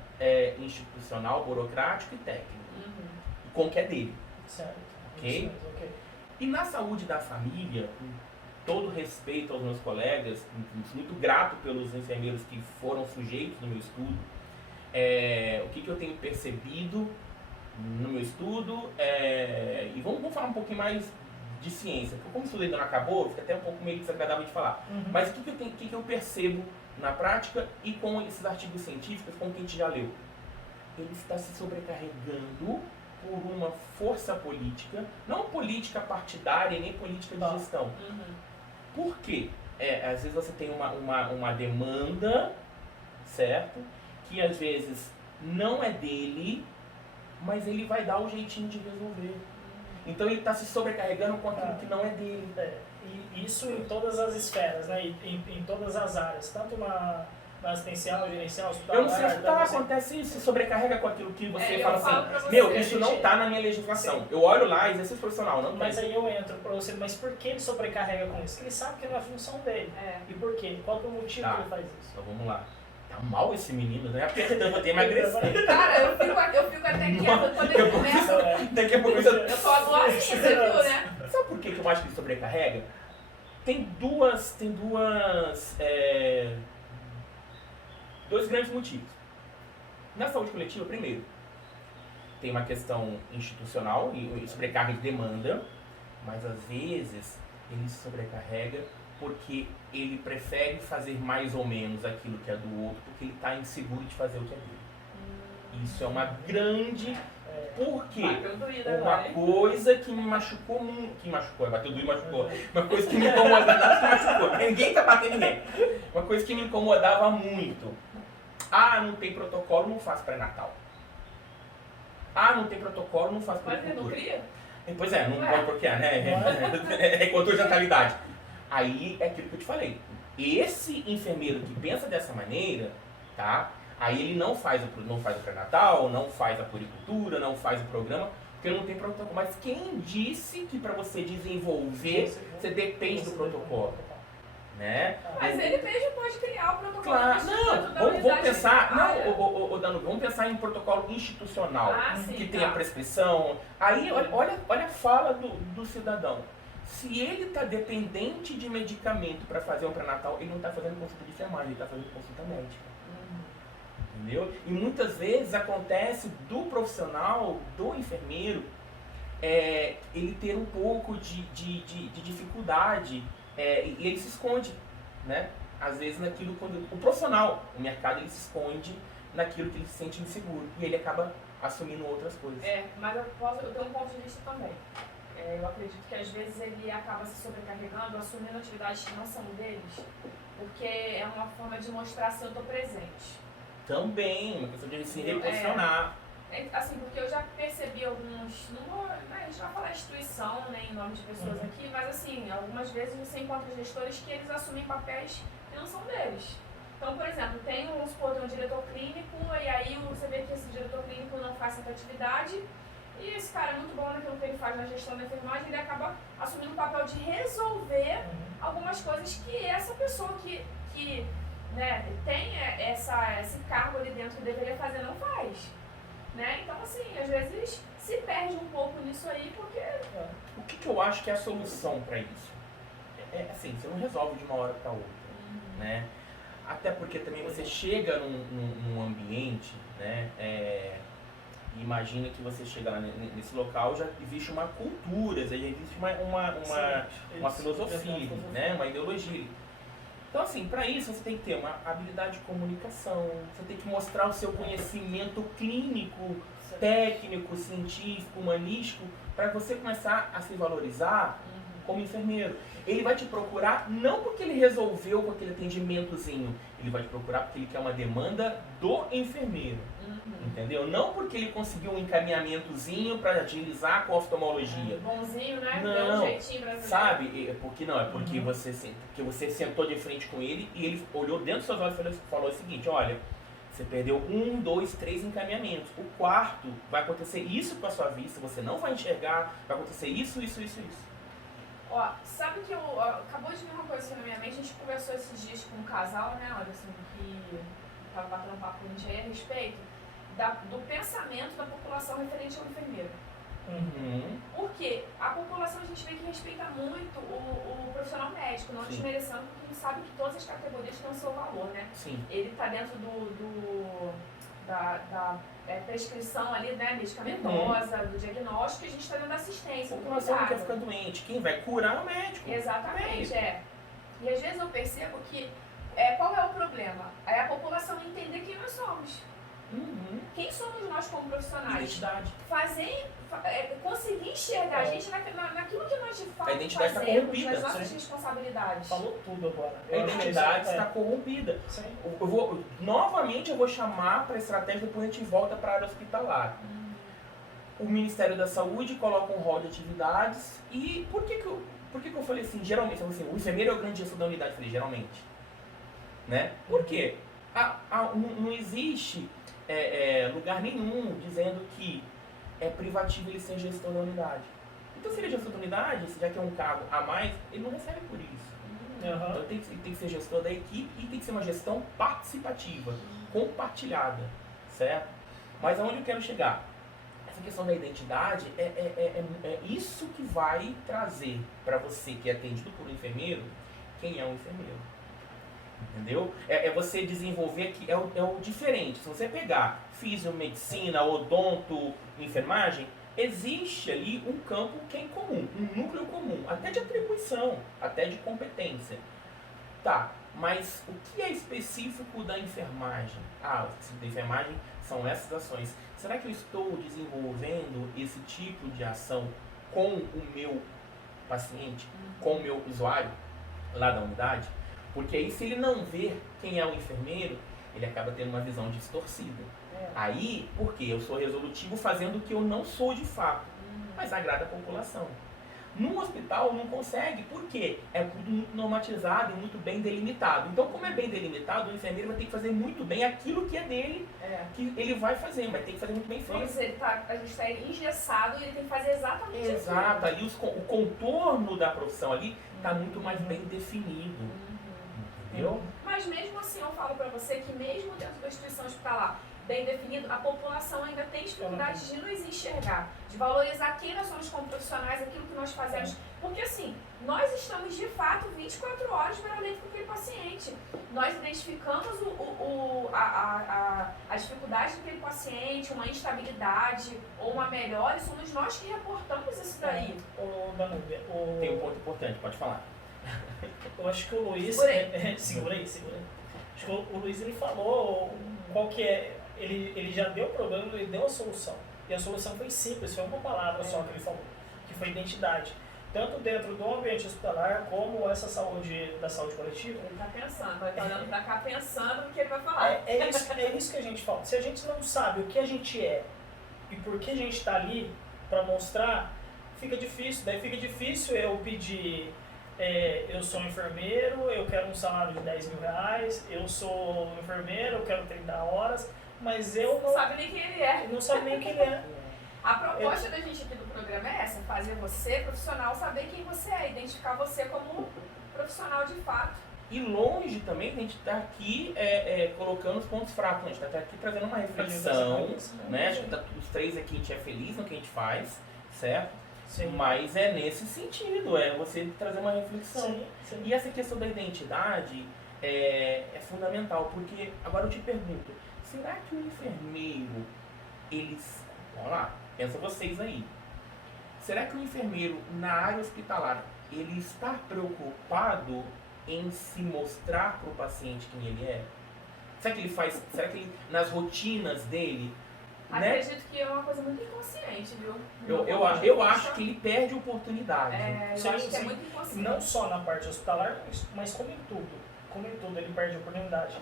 institucional, burocrático e técnico, com o que é dele. Certo. Ok? E na saúde da família, com todo respeito aos meus colegas, muito grato pelos enfermeiros que foram sujeitos no meu estudo, o que eu tenho percebido no meu estudo, e vamos falar um pouquinho mais de ciência, porque como o estudo ainda não acabou, fica até um pouco meio desagradável de falar. Mas o que eu percebo na prática e com esses artigos científicos, como que a gente já leu? Ele está se sobrecarregando por uma força política, não política partidária nem política de gestão. Por quê? Às vezes você tem uma demanda, certo? Que às vezes não é dele, mas ele vai dar o jeitinho de resolver. Então ele está se sobrecarregando com aquilo que não é dele. E isso em todas as esferas, né? Em todas as áreas, tanto na assistencial, gerencial, hospitalar. Eu não sei se acontece isso, se sobrecarrega com aquilo que você fala assim, você, isso não está na minha legislação. Eu olho lá, exercício profissional, não Mas tem. aí eu entro para você, mas por que ele sobrecarrega com isso? Porque ele sabe que não é função dele. E por quê? Qual que é o motivo que ele faz isso? Então vamos lá. Tá mal esse menino, né? Apertando, eu tenho emagrecer. Cara, eu fico até quieta quando ele começa. Daqui a pouco Eu sou a doazinha, você viu, né? Sabe por que eu acho que ele sobrecarrega? Tem dois grandes motivos. Na saúde coletiva, primeiro, tem uma questão institucional e sobrecarga de demanda, mas às vezes ele se sobrecarrega porque ele prefere fazer mais ou menos aquilo que é do outro, porque ele está inseguro de fazer o que é dele. Isso é uma grande... Por quê? Uma coisa que me machucou muito. Que machucou, bateu doido e machucou. Uma coisa que me incomodava. Que machucou. Ninguém tá batendo ninguém. Uma coisa que me incomodava muito. Não tem protocolo, não faz pré-natal. Não tem protocolo, não faz puericultura. Mas ele não cria? Pois é, não pode bloquear, né? É controle de natalidade. Aí é aquilo que eu te falei. Esse enfermeiro que pensa dessa maneira, tá? Aí ele não faz o pré-natal, não faz a puericultura, não faz o programa, porque não tem protocolo. Mas quem disse que para você desenvolver, você depende do protocolo? Né? Mas ele mesmo pode criar o protocolo. Claro, vamos pensar, Dano, vamos pensar em protocolo institucional, que tem a prescrição. Aí olha a fala do cidadão. Se ele está dependente de medicamento para fazer um pré-natal, ele não está fazendo consulta de enfermagem, ele está fazendo consulta médica. Entendeu? E muitas vezes acontece do profissional, do enfermeiro, ele ter um pouco de dificuldade e ele se esconde, né? Às vezes naquilo, quando o profissional, o mercado, ele se esconde naquilo que ele se sente inseguro e ele acaba assumindo outras coisas. Mas eu tenho um ponto de vista também. Eu acredito que às vezes ele acaba se sobrecarregando, assumindo atividades que não são deles, porque é uma forma de mostrar se eu estou presente. Também, uma questão de ele se reposicionar. Assim, porque eu já percebi alguns, a gente vai falar instituição, né, em nome de pessoas aqui, mas assim, algumas vezes você encontra gestores que eles assumem papéis que não são deles. Então, por exemplo, tem um diretor clínico, e aí você vê que esse diretor clínico não faz essa atividade, e esse cara é muito bom naquilo que ele faz na gestão da enfermagem, ele acaba assumindo o papel de resolver algumas coisas que essa pessoa que né, tem esse cargo ali dentro que deveria fazer, não faz. Né? Então, assim, às vezes se perde um pouco nisso aí, porque... O que eu acho que é a solução para isso? Assim, você não resolve de uma hora para outra, né? Até porque também você chega num ambiente, né? Imagina que você chega lá nesse local, já existe uma cultura, já existe uma filosofia, né? Uma ideologia. Então, assim, para isso você tem que ter uma habilidade de comunicação, você tem que mostrar o seu conhecimento clínico, técnico, científico, humanístico, para você começar a se valorizar como enfermeiro. Ele vai te procurar não porque ele resolveu com aquele atendimentozinho, ele vai te procurar porque ele quer uma demanda do enfermeiro. Entendeu? Não porque ele conseguiu um encaminhamentozinho para agilizar com a oftalmologia. Bonzinho, né? Não, Deu um jeitinho brasileiro. sabe? É porque você sentou de frente com ele e ele olhou dentro dos seus olhos e falou o seguinte: olha, você perdeu 1, 2, 3 encaminhamentos. O quarto vai acontecer isso com a sua vista, você não vai enxergar, vai acontecer isso. Ó, sabe que acabou de vir uma coisa aqui na minha mente, a gente conversou esses dias com um casal, né, Anderson, que tava batendo um papo com a gente aí a respeito do pensamento da população referente ao enfermeiro. Porque a população, a gente vê que respeita muito o profissional médico, não desmerecendo, porque a gente sabe que todas as categorias têm o seu valor, né? Sim. Ele está dentro da prescrição ali, né, medicamentosa, do diagnóstico, e a gente está dentro da assistência. A população não quer ficar doente. Quem vai curar é o médico. Exatamente, E às vezes eu percebo que, qual é o problema? É a população entender quem nós somos. Quem somos nós como profissionais? Identidade. Conseguir enxergar a gente naquilo que nós de fato A identidade fazemos, está corrompida. nas nossas responsabilidades. Falou tudo agora. A identidade está corrompida. Sim. Novamente eu vou chamar para a estratégia, depois a gente volta para a área hospitalar. O Ministério da Saúde coloca um rol de atividades e por que eu falei assim, geralmente, assim, o enfermeiro é o grande gestor da unidade, eu falei, geralmente. Né? Por quê? Não existe lugar nenhum dizendo que é privativo ele ser gestor da unidade. Então se ele é gestor da unidade, se já tem um cargo a mais, ele não recebe por isso. Então ele tem que ser gestor da equipe e tem que ser uma gestão participativa, compartilhada, certo? Mas aonde eu quero chegar? Essa questão da identidade é isso que vai trazer para você que é atendido por um enfermeiro, quem é um enfermeiro. Entendeu? É você desenvolver que é o diferente. Se você pegar fisiomedicina, odonto, enfermagem, existe ali um campo que é em comum, um núcleo comum, até de atribuição, até de competência. Tá, mas o que é específico da enfermagem? O específico da enfermagem são essas ações. Será que eu estou desenvolvendo esse tipo de ação com o meu paciente, com o meu usuário lá da unidade? Porque aí, se ele não ver quem é o enfermeiro, ele acaba tendo uma visão distorcida. Aí, por quê? Eu sou resolutivo fazendo o que eu não sou de fato, mas agrada a população. Num hospital não consegue, por quê? É tudo muito normatizado e muito bem delimitado. Então, como é bem delimitado, o enfermeiro vai ter que fazer muito bem aquilo que é dele, que ele vai fazer, mas tem que fazer muito bem feito. Vamos dizer, a gente está engessado e ele tem que fazer exatamente isso. Exato, ali o contorno da profissão ali está muito mais bem definido. Entendeu? Mas mesmo assim eu falo para você que mesmo dentro da instituição hospitalar bem definido, a população ainda tem dificuldade de nos enxergar, de valorizar quem nós somos como profissionais, aquilo que nós fazemos. Porque assim, nós estamos de fato 24 horas para além com aquele paciente. Nós identificamos a dificuldade daquele paciente, uma instabilidade ou uma melhora, e somos nós que reportamos isso daí. Tem um ponto importante, pode falar. Eu acho que o Luiz... Segura aí. Acho que o Luiz ele falou qual que é... Ele já deu o problema, ele deu a solução. E a solução foi simples, foi uma palavra só que ele falou, que foi identidade. Tanto dentro do ambiente hospitalar, como essa saúde da saúde coletiva. Ele está pensando, vai estar olhando para cá pensando no que ele vai falar. É isso que a gente fala. Se a gente não sabe o que a gente é e por que a gente está ali para mostrar, fica difícil. Daí fica difícil eu pedir... eu sou um enfermeiro, eu quero um salário de 10 mil reais, eu sou um enfermeiro, eu quero 30 horas, mas eu não... sabe nem quem ele é. Não sabe nem quem ele é. A proposta da gente aqui do programa é essa, fazer você, profissional, saber quem você é, identificar você como profissional de fato. E longe também, a gente está aqui colocando os pontos fracos, a gente está aqui trazendo uma reflexão, né? Acho que os três aqui a gente é feliz no que a gente faz, certo? Sim. Mas é nesse sentido, você trazer uma reflexão. Sim. E essa questão da identidade é fundamental, porque agora eu te pergunto, será que o enfermeiro, vamos lá, pensa vocês aí, será que o enfermeiro na área hospitalar, ele está preocupado em se mostrar para o paciente quem ele é? Será que ele nas rotinas dele, né? Acredito que é uma coisa muito inconsciente, viu? Eu acho que ele perde oportunidade. Eu Sim, acho que é sim. muito inconsciente. Não só na parte hospitalar, mas como em tudo. Como em tudo, ele perde a oportunidade.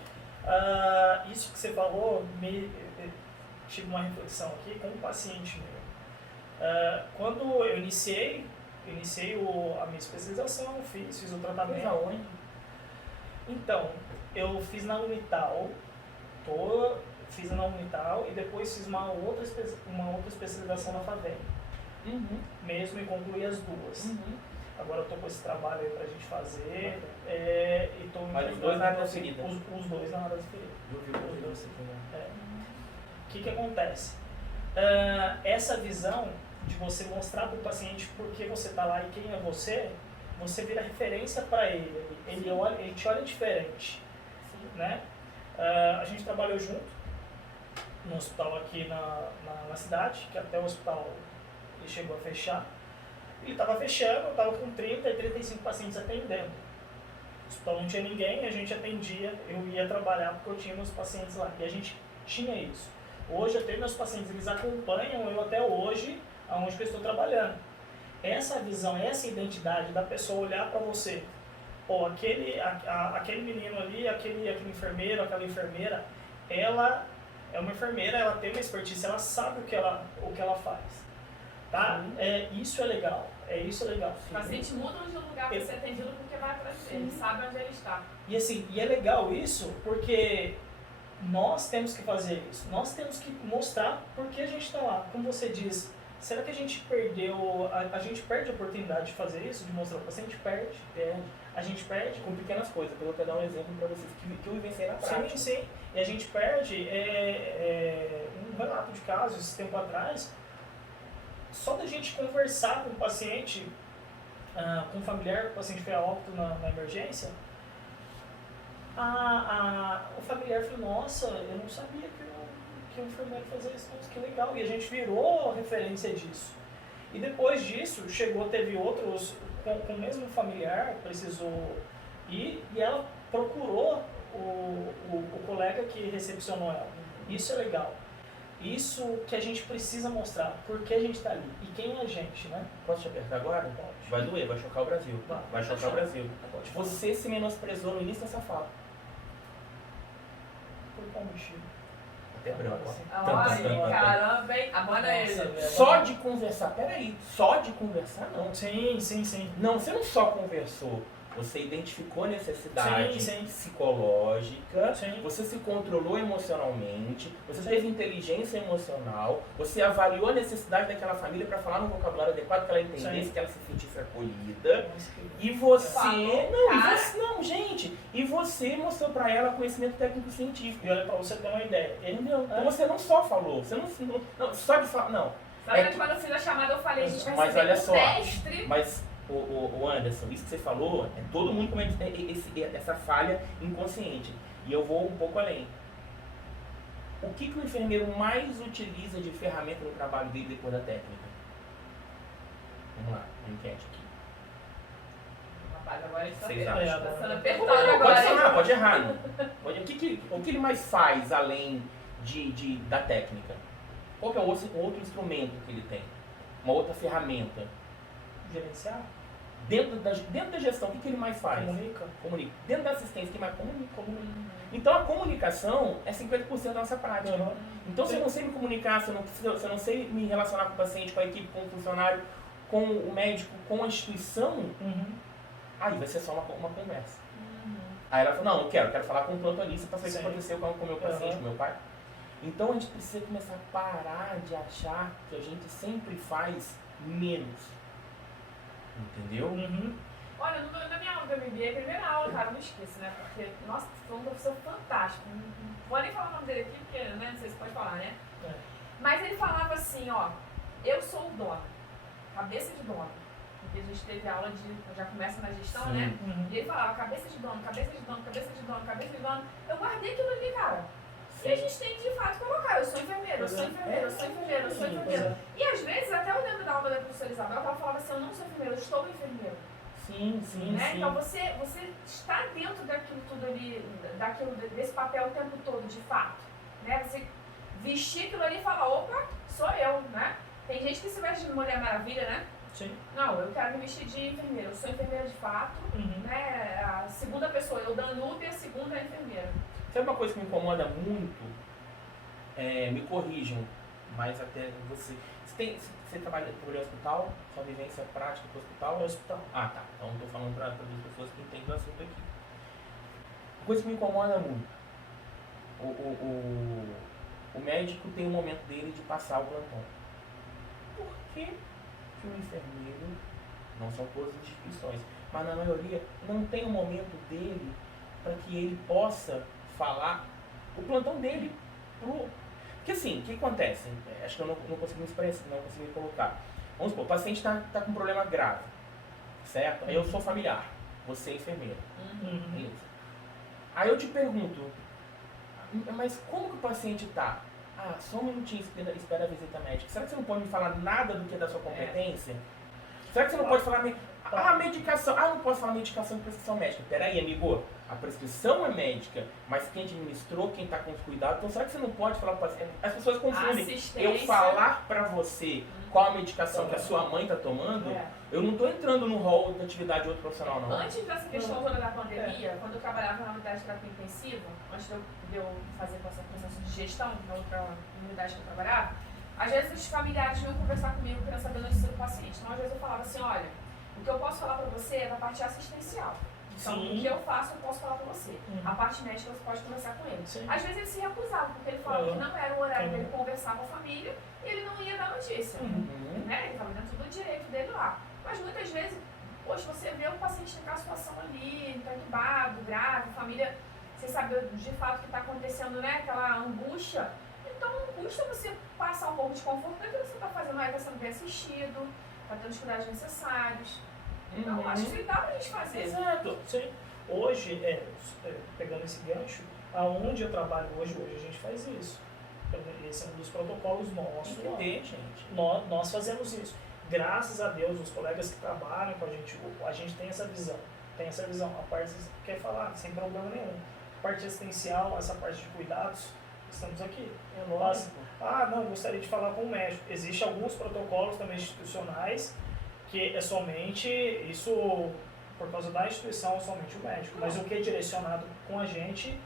Isso que você falou, tive uma reflexão aqui com um paciente meu. Quando eu iniciei a minha especialização, fiz o tratamento. Mas aonde? Então, eu fiz na Unital, e depois fiz uma outra especialização na FAVEM, mesmo e concluí as duas. Agora eu tô com esse trabalho aí pra gente fazer, e tô Mas os dois na área da ferida. Os dois na área da ferida. Eu vi o você aqui, O que acontece? Essa visão de você mostrar para o paciente por que você está lá e quem é você vira referência para ele. Ele te olha diferente. Né? A gente trabalhou junto no hospital aqui na cidade, que até o hospital ele chegou a fechar. Ele estava fechando, eu estava com 30 e 35 pacientes atendendo. O hospital não tinha ninguém, a gente atendia, eu ia trabalhar porque eu tinha meus pacientes lá. E a gente tinha isso. Hoje eu tenho meus pacientes, eles acompanham eu até hoje, aonde que eu estou trabalhando. Essa visão, essa identidade da pessoa olhar para você, aquele menino ali, aquele enfermeiro, aquela enfermeira, ela é uma enfermeira, ela tem uma expertise, ela sabe o que ela faz. Tá? Isso é legal. Isso é legal. O paciente muda de lugar para ser atendido porque vai atrás dele, ele sabe onde ele está. E assim, é legal isso porque nós temos que fazer isso. Nós temos que mostrar por que a gente está lá. Como você diz, será que a gente perdeu, a gente perde a oportunidade de fazer isso, de mostrar para o paciente? Perde. A gente perde. Com pequenas coisas. Eu vou até dar um exemplo para vocês que eu vivenciei na prática. Sim. E a gente perde um relato de caso, esse tempo atrás, só da gente conversar com o paciente, com o familiar, o paciente foi a óbito na emergência, o familiar falou, nossa, eu não sabia que o enfermeiro fazia isso, nossa, que legal. E a gente virou referência disso. E depois disso, teve outros, com o mesmo familiar, precisou ir, e ela procurou o colega que recepcionou ela. Isso é legal. Isso que a gente precisa mostrar, por que a gente está ali e quem é a gente, né? Posso te apertar agora? Pode. Vai doer, vai chocar o Brasil. Vai chocar o Brasil. Pode. Você se menosprezou no início dessa fala. Por qual motivo? Até branco. Olha, caramba, hein? Abona ele. Só de conversar, peraí, só de conversar não. Sim. Não, você não só conversou, você identificou necessidade Sim. psicológica, Sim. você se controlou emocionalmente, você teve inteligência emocional, você avaliou a necessidade daquela família para falar no vocabulário adequado, que ela entendesse, Sim. que ela se sentisse acolhida. E você mostrou para ela conhecimento técnico-científico. E olha, para você ter uma ideia. Entendeu? Então você não só falou, você não só de falar, não. Sabe que quando eu fiz a chamada eu falei, a gente vai Mas receber olha um só, mestre. mas o Anderson, isso que você falou, todo mundo comete essa falha inconsciente. E eu vou um pouco além. O que o enfermeiro mais utiliza de ferramenta no trabalho dele depois da técnica? Vamos lá, enquete aqui. Rapaz, agora ele está Vocês acham? sendo apertado agora. Pode errar. Não. O que ele mais faz além da técnica? Qual que é o outro instrumento que ele tem? Uma outra ferramenta? Gerenciar? Dentro da gestão, o que ele mais faz? Comunica. Dentro da assistência, o que mais comunica? Então a comunicação é 50% da nossa prática. Então se eu não sei me comunicar, se eu não sei me relacionar com o paciente, com a equipe, com o funcionário, com o médico, com a instituição, aí vai ser só uma conversa. Aí ela falou, não, eu quero falar com o plantonista para saber o que aconteceu com o meu paciente, com o meu pai. Então a gente precisa começar a parar de achar que a gente sempre faz menos. Entendeu? Olha, na minha aula do MBA, a primeira aula, cara, eu não esqueço, né? Porque, nossa, foi um professor fantástico. Não vou nem falar o nome dele aqui, porque, né, não sei se pode falar, né? Mas ele falava assim, ó, eu sou o dono, cabeça de dono. Porque a gente teve aula já começa na gestão, Sim. né? E ele falava, cabeça de dono, cabeça de dono, cabeça de dono, cabeça de dono. Eu guardei aquilo ali, cara. E a gente tem que, de fato, colocar, eu sou enfermeiro, eu sou enfermeiro, eu sou enfermeiro, eu sou enfermeiro. E às vezes, até olhando da aula da professora Isabel, ela falava assim, eu não sou enfermeiro, eu estou enfermeiro. Sim. Então você está dentro daquilo tudo ali, desse papel o tempo todo, de fato. Né? Você vestir aquilo ali e falar, opa, sou eu, né? Tem gente que se veste de Mulher Maravilha, né? Sim. Não, eu quero me vestir de enfermeira, eu sou enfermeira de fato, né? A segunda pessoa, eu Danube, a segunda é enfermeira. Sabe uma coisa que me incomoda muito? Me corrijam, mas até você... Você trabalha no hospital? Sua vivência prática do hospital? No hospital. Ah, tá. Então estou falando para as pessoas que entendem o assunto aqui. Uma coisa que me incomoda muito. O médico tem um momento dele de passar o plantão. Por que que o enfermeiro, não são todas as instituições, mas na maioria, não tem um momento dele para que ele possa falar o plantão dele pro... Porque assim, o que acontece? Acho que eu não consegui me expressar, não consegui me colocar. Vamos supor, o paciente está com um problema grave, certo? Aí eu sou familiar, você é enfermeiro. Isso. Aí eu te pergunto, mas como que o paciente está? Ah, só um minutinho, espera a visita médica. Será que você não pode me falar nada do que é da sua competência? Será que você não pode falar... medicação. Ah, não posso falar medicação de prescrição médica. Peraí, amigo. A prescrição é médica, mas quem administrou, quem está com os cuidados... Então, será que você não pode falar para o paciente? As pessoas confundem. Eu falar para você qual a medicação que a sua mãe está tomando, eu não estou entrando no rol da atividade de outro profissional, não. Antes dessa questão toda da pandemia, quando eu trabalhava na unidade de terapia intensiva, antes de eu fazer com esse processo de gestão na outra unidade que eu trabalhava, às vezes os familiares vinham conversar comigo querendo saber a notícia do paciente. Então, às vezes eu falava assim, olha, o que eu posso falar para você é da parte assistencial. Então, o que eu faço, eu posso falar para você. A parte médica, você pode conversar com ele. Sim. Às vezes ele se recusava, porque ele falava que não era o horário dele conversar com a família e ele não ia dar notícia. Né? Ele estava dentro do direito dele lá. Mas muitas vezes, poxa, você vê o paciente naquela situação ali, ele está entubado, grave, a família, sem saber de fato o que está acontecendo, né? Aquela angústia. Então, custa você passar um pouco de conforto naquilo que você está fazendo, está sendo bem assistido, está tendo os cuidados necessários. Então, acho que dá pra gente fazer. Exato. Sim. Hoje, pegando esse gancho, aonde eu trabalho hoje a gente faz isso. Esse é um dos protocolos nossos. Nós fazemos isso. Graças a Deus, os colegas que trabalham com a gente tem essa visão. A parte que quer falar, sem problema nenhum. A parte assistencial, essa parte de cuidados, estamos aqui. Não, gostaria de falar com o médico. Existem alguns protocolos também institucionais que é somente isso, por causa da instituição, somente o médico. Mas o que é direcionado com a gente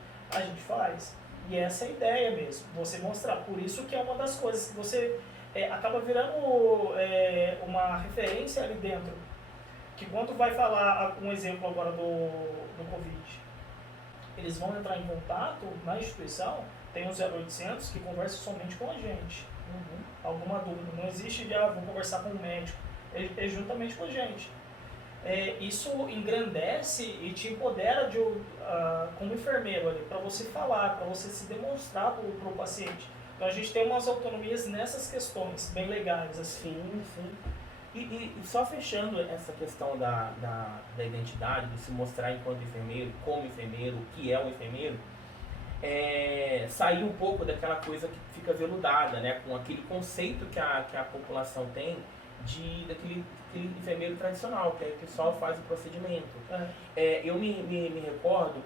faz. E essa é a ideia mesmo, você mostrar. Por isso que é uma das coisas que você acaba virando uma referência ali dentro. Que quando vai falar, um exemplo agora do Covid, eles vão entrar em contato na instituição, tem o 0800 que conversa somente com a gente. Alguma dúvida, não existe de, vou conversar com o médico. É juntamente com a gente. Isso engrandece e te empodera como enfermeiro ali, para você falar, para você se demonstrar para o paciente. Então a gente tem umas autonomias nessas questões, bem legais. Assim. Sim. E só fechando essa questão da identidade, de se mostrar enquanto enfermeiro, como enfermeiro, o que é um enfermeiro, sair um pouco daquela coisa que fica veludada, né, com aquele conceito que a população tem daquele enfermeiro tradicional, que só faz o procedimento. Eu me recordo,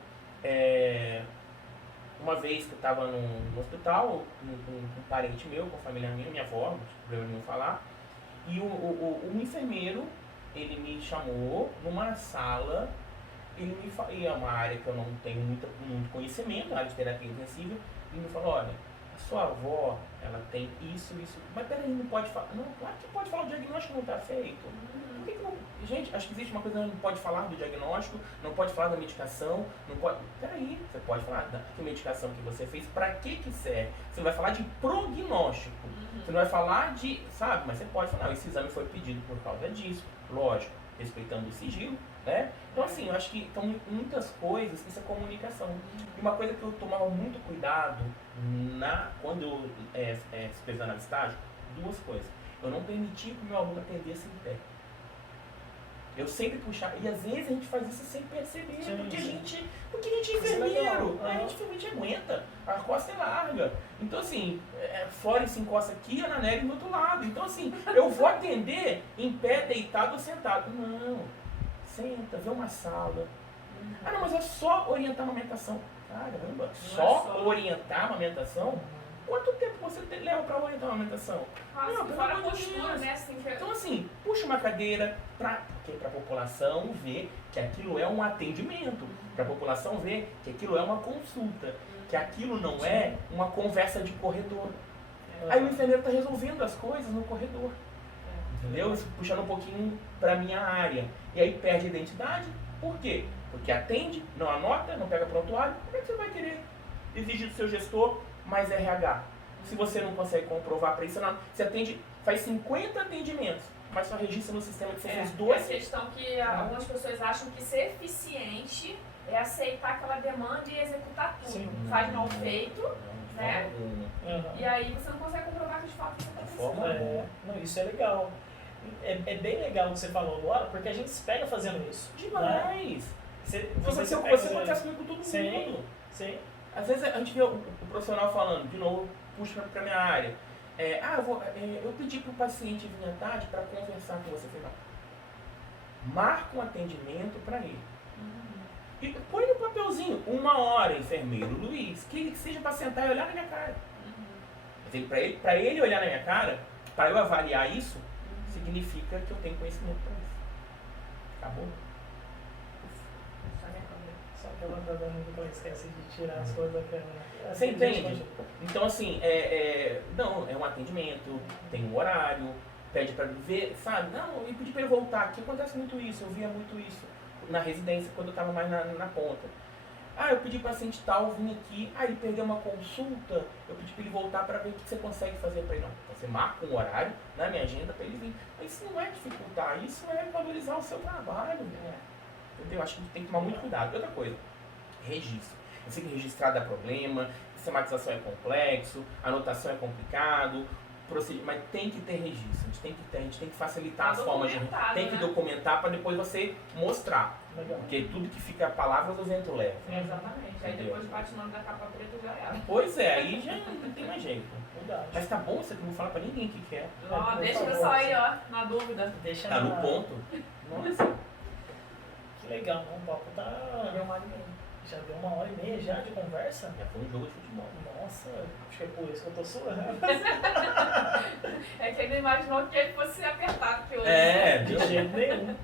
uma vez que eu estava no hospital, com um parente meu, com a família minha avó, não tinha problema nenhum falar, e um enfermeiro, ele me chamou numa sala, e é uma área que eu não tenho muito conhecimento, a área de terapia intensiva, e me falou, olha, sua avó, ela tem isso. Mas peraí, não pode falar. Não, claro que pode falar, o diagnóstico não está feito. Por que não? Gente, acho que existe uma coisa, não pode falar do diagnóstico, não pode falar da medicação, não pode... Peraí, você pode falar da que medicação que você fez, para que serve? Você não vai falar de prognóstico, você não vai falar de... Sabe, mas você pode falar, esse exame foi pedido por causa disso, lógico, respeitando o sigilo, né? Então assim, eu acho que estão muitas coisas, isso é comunicação. E uma coisa que eu tomava muito cuidado quando eu supervisionava estágio, duas coisas. Eu não permitia que o meu aluno atendesse em pé. Eu sempre puxava, e às vezes a gente faz isso sem perceber, porque a gente é enfermeiro, a gente aguenta, a costa é larga. Então assim, fora se encosta aqui, a Nanelli do outro lado. Então assim, eu vou atender em pé, deitado ou sentado. Não, senta, vê uma sala. Não, mas é só orientar a amamentação. Caramba, só orientar a amamentação? quanto tempo você leva para orientar uma amamentação? Nossa, Não, pelo fora a amor de postura, Deus. né? Assim, que... Então assim, puxa uma cadeira para a população ver que aquilo é um atendimento, para a população ver que aquilo é uma consulta, que aquilo não é uma conversa de corredor. Aí o enfermeiro está resolvendo as coisas no corredor. Entendeu? Isso puxando um pouquinho para minha área. E aí perde a identidade. Por quê? Porque atende, não anota, não pega prontuário. Como é que você vai querer exigir do seu gestor mais RH? Se você não consegue comprovar para isso, não. Você atende, faz 50 atendimentos, mas só registra no sistema que você fez 12. É a questão que algumas pessoas acham que ser eficiente é aceitar aquela demanda e executar tudo. Sim. Faz mal feito, né? Uhum. E aí você não consegue comprovar que de fato você está precisando. Não, isso é legal. É bem legal o que você falou agora, porque a gente se pega fazendo isso. Demais. Você pega acontece comigo com todo mundo. Sim, sim. Às vezes a gente vê o profissional falando, de novo, puxa para minha área. Eu pedi para o paciente vir à tarde para conversar com você. Marca um atendimento para ele. E põe no papelzinho, 1 hora, enfermeiro Luiz, que ele seja para sentar e olhar na minha cara. Para ele olhar na minha cara, para eu avaliar isso, significa que eu tenho conhecimento para isso. Acabou? Só que ela tá dando que ela esquece de tirar as coisas da câmera. Você entende? Então, assim, não, é um atendimento, tem um horário, pede para ver, sabe? Não, eu pedi para ele voltar aqui, acontece muito isso, eu via muito isso na residência, quando eu estava mais na ponta. Eu pedi para o paciente tal vir aqui, ele perdeu uma consulta, eu pedi para ele voltar para ver o que você consegue fazer para ele. Não, você marca um horário na minha agenda para ele vir. Mas isso não é dificultar, isso é valorizar o seu trabalho. Entendeu? Acho que tem que tomar muito cuidado. Outra coisa, registro. Eu sei que registrar dá problema, sistematização é complexo, anotação é complicado, mas tem que ter registro, a gente tem que facilitar as formas de... Tem que documentar para depois você mostrar. Legal. Porque tudo que fica palavras o vento leva. Exatamente. Aí Entendeu? depois bate o nome da capa preta e já era. Pois é, aí já não tem mais jeito. Verdade. Mas tá bom, você não vou falar pra ninguém o que é. Ó, por deixa o favor, pessoal aí, ó, na dúvida. Deixa Tá na- no ponto. Nossa. Que legal, o papo tá... Deu 1h30. Já deu 1h30 já de conversa? Já foi um jogo de futebol. Nossa, acho que é por isso que eu tô suando. É que ele não imaginou que ele fosse apertado que hoje. De jeito nenhum.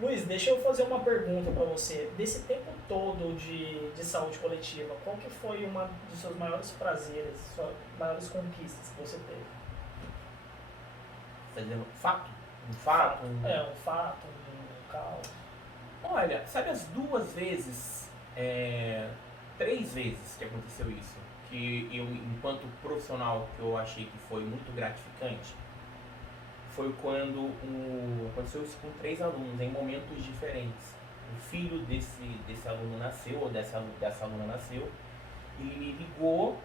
Luiz, deixa eu fazer uma pergunta pra você. Desse tempo todo de saúde coletiva, qual que foi uma dos seus maiores prazeres, suas maiores conquistas que você teve? Tá dizendo fato? Um fato? Um fato, um caos. Olha, sabe as 2 vezes, 3 vezes que aconteceu isso, que eu, enquanto profissional, que eu achei que foi muito gratificante, foi quando aconteceu isso com 3 alunos, em momentos diferentes. O filho desse aluno nasceu, ou dessa aluna nasceu, e ele me ligou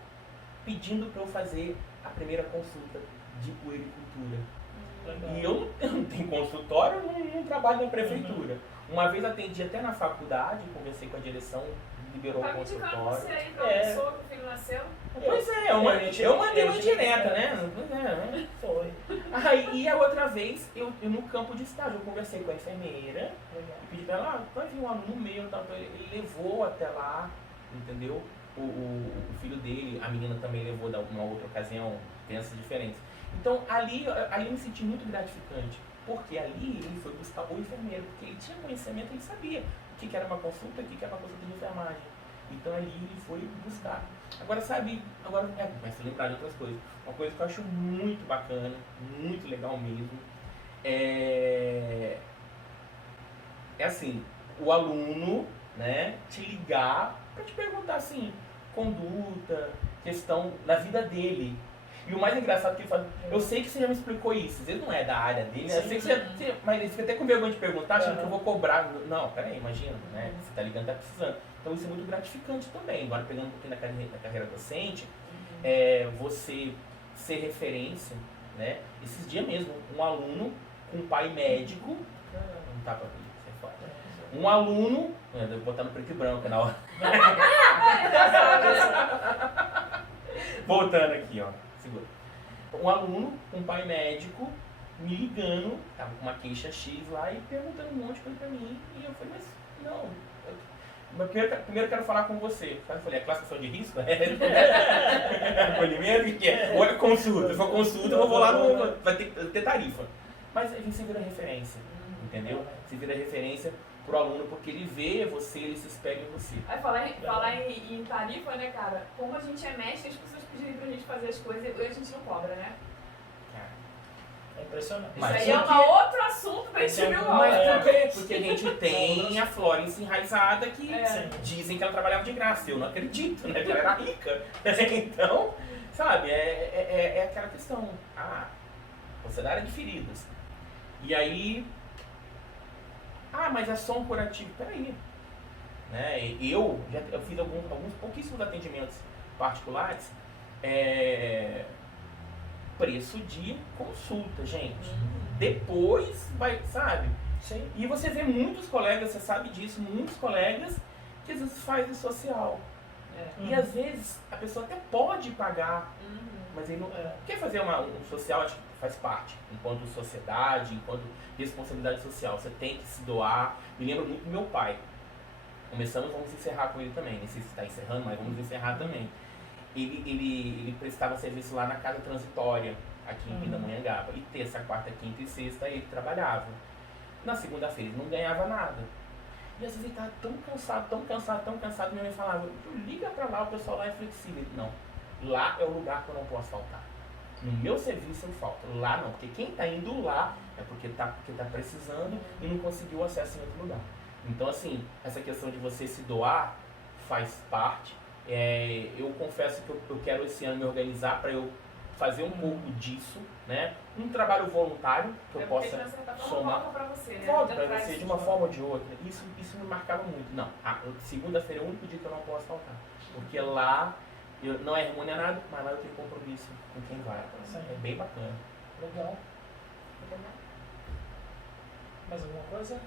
pedindo para eu fazer a primeira consulta de puericultura. Legal. E eu não tenho consultório, eu não trabalho na prefeitura. Uma vez atendi até na faculdade, conversei com a direção, liberou o Tá me indicando você consultório. aí pra pessoa que o filho nasceu. Pois é, eu mandei uma indireta, né? Pois é, né? Foi. E a outra vez, eu no campo de estágio, eu conversei com a enfermeira, Legal. e pedi pra ela, vai vir um aluno meu, então ele levou até lá, entendeu? O filho dele, a menina também levou numa outra ocasião, crianças diferentes. Então ali eu me senti muito gratificante, porque ali ele foi buscar o enfermeiro, porque ele tinha conhecimento, ele sabia o que era uma consulta, o que era uma consulta de enfermagem. Então ali ele foi buscar. Agora mas se lembrar de outras coisas. Uma coisa que eu acho muito bacana, muito legal mesmo, é assim, o aluno, né, te ligar para te perguntar assim, conduta, questão da vida dele. E o mais engraçado que ele fala, eu sei que você já me explicou isso, às vezes não é da área dele, né? Eu sei que você, mas ele fica até com vergonha de perguntar, achando que eu vou cobrar. Não, peraí, imagina, né? Você tá ligando, tá precisando. Então isso é muito gratificante também. Agora pegando um pouquinho da carreira docente, você ser referência, né? Esses dias mesmo, um aluno com um pai médico, não tá pra mim, sai fora. Um aluno, eu vou botar no preto e branco na hora. Voltando aqui, ó. Segura. Um aluno, um pai médico, me ligando, tava com uma queixa X lá e perguntando um monte de coisa pra mim. E eu falei, mas não. Mas primeiro eu quero falar com você. Eu falei, é classificação de risco? Acolhimento? O que é? Ou é consulta? Se for consulta, eu vou lá, vai ter tarifa. Mas a gente se vira referência, entendeu? Se vira referência pro aluno, porque ele vê você, ele se espelha em você. Aí falar em tarifa, né, cara? Como a gente é mestre, as pessoas pedirem pra gente fazer as coisas e a gente não cobra, né? É impressionante. Isso aí é outro assunto pra gente ver logo. Mas por quê? Porque a gente tem a Florence enraizada que dizem que ela trabalhava de graça. Eu não acredito, né? Que ela era rica. Então, sabe, é aquela questão. Você dá área de feridas. E aí... mas é só um curativo. Peraí. Né? Eu fiz alguns pouquíssimos atendimentos particulares. Preço de consulta, gente. Depois vai, sabe? Sim. E você vê muitos colegas, você sabe disso, muitos colegas que às vezes fazem social. E às vezes a pessoa até pode pagar, mas ele não quer fazer um social, acho que faz parte, enquanto sociedade, enquanto responsabilidade social. Você tem que se doar. Me lembro muito do meu pai. Vamos encerrar com ele também. Não sei se está encerrando, mas vamos encerrar também. Ele prestava serviço lá na casa transitória, aqui em Pindamonhangaba. E terça, quarta, quinta e sexta ele trabalhava. Na segunda-feira ele não ganhava nada. E às vezes ele estava tão cansado, minha mãe falava, liga pra lá, o pessoal lá é flexível. Não, lá é o lugar que eu não posso faltar. No meu serviço eu falto, lá não, porque quem está indo lá é porque tá precisando e não conseguiu acesso em outro lugar. Então assim, essa questão de você se doar faz parte. Eu confesso que eu quero esse ano me organizar para eu fazer um pouco disso, né? Um trabalho voluntário que eu possa somar. Volta para você, né? Volta para você de uma forma ou de outra. Isso me marcava muito. Não, a segunda-feira é o único dia que eu não posso faltar. Porque lá não é remunerado, mas lá eu tenho compromisso com quem vai. É bem bacana. Legal. Mais alguma coisa?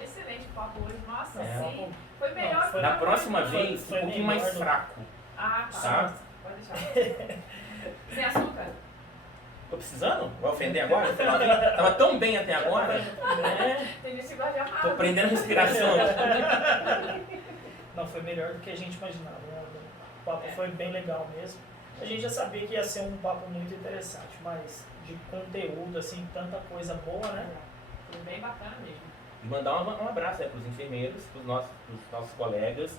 Excelente o papo hoje. Nossa, sim. Foi melhor. Da próxima vez, um pouquinho mais fraco. Tá. Pode deixar. Sem açúcar? Tô precisando? Vai ofender agora? Tava tão bem até agora. Tem gente que gosta de amar. Tô prendendo respiração. Não, foi melhor do que a gente imaginava. Né? O papo foi bem legal mesmo. A gente já sabia que ia ser um papo muito interessante, mas de conteúdo, assim, tanta coisa boa, né? Foi bem bacana mesmo. E mandar um abraço para os enfermeiros, para os nossos colegas.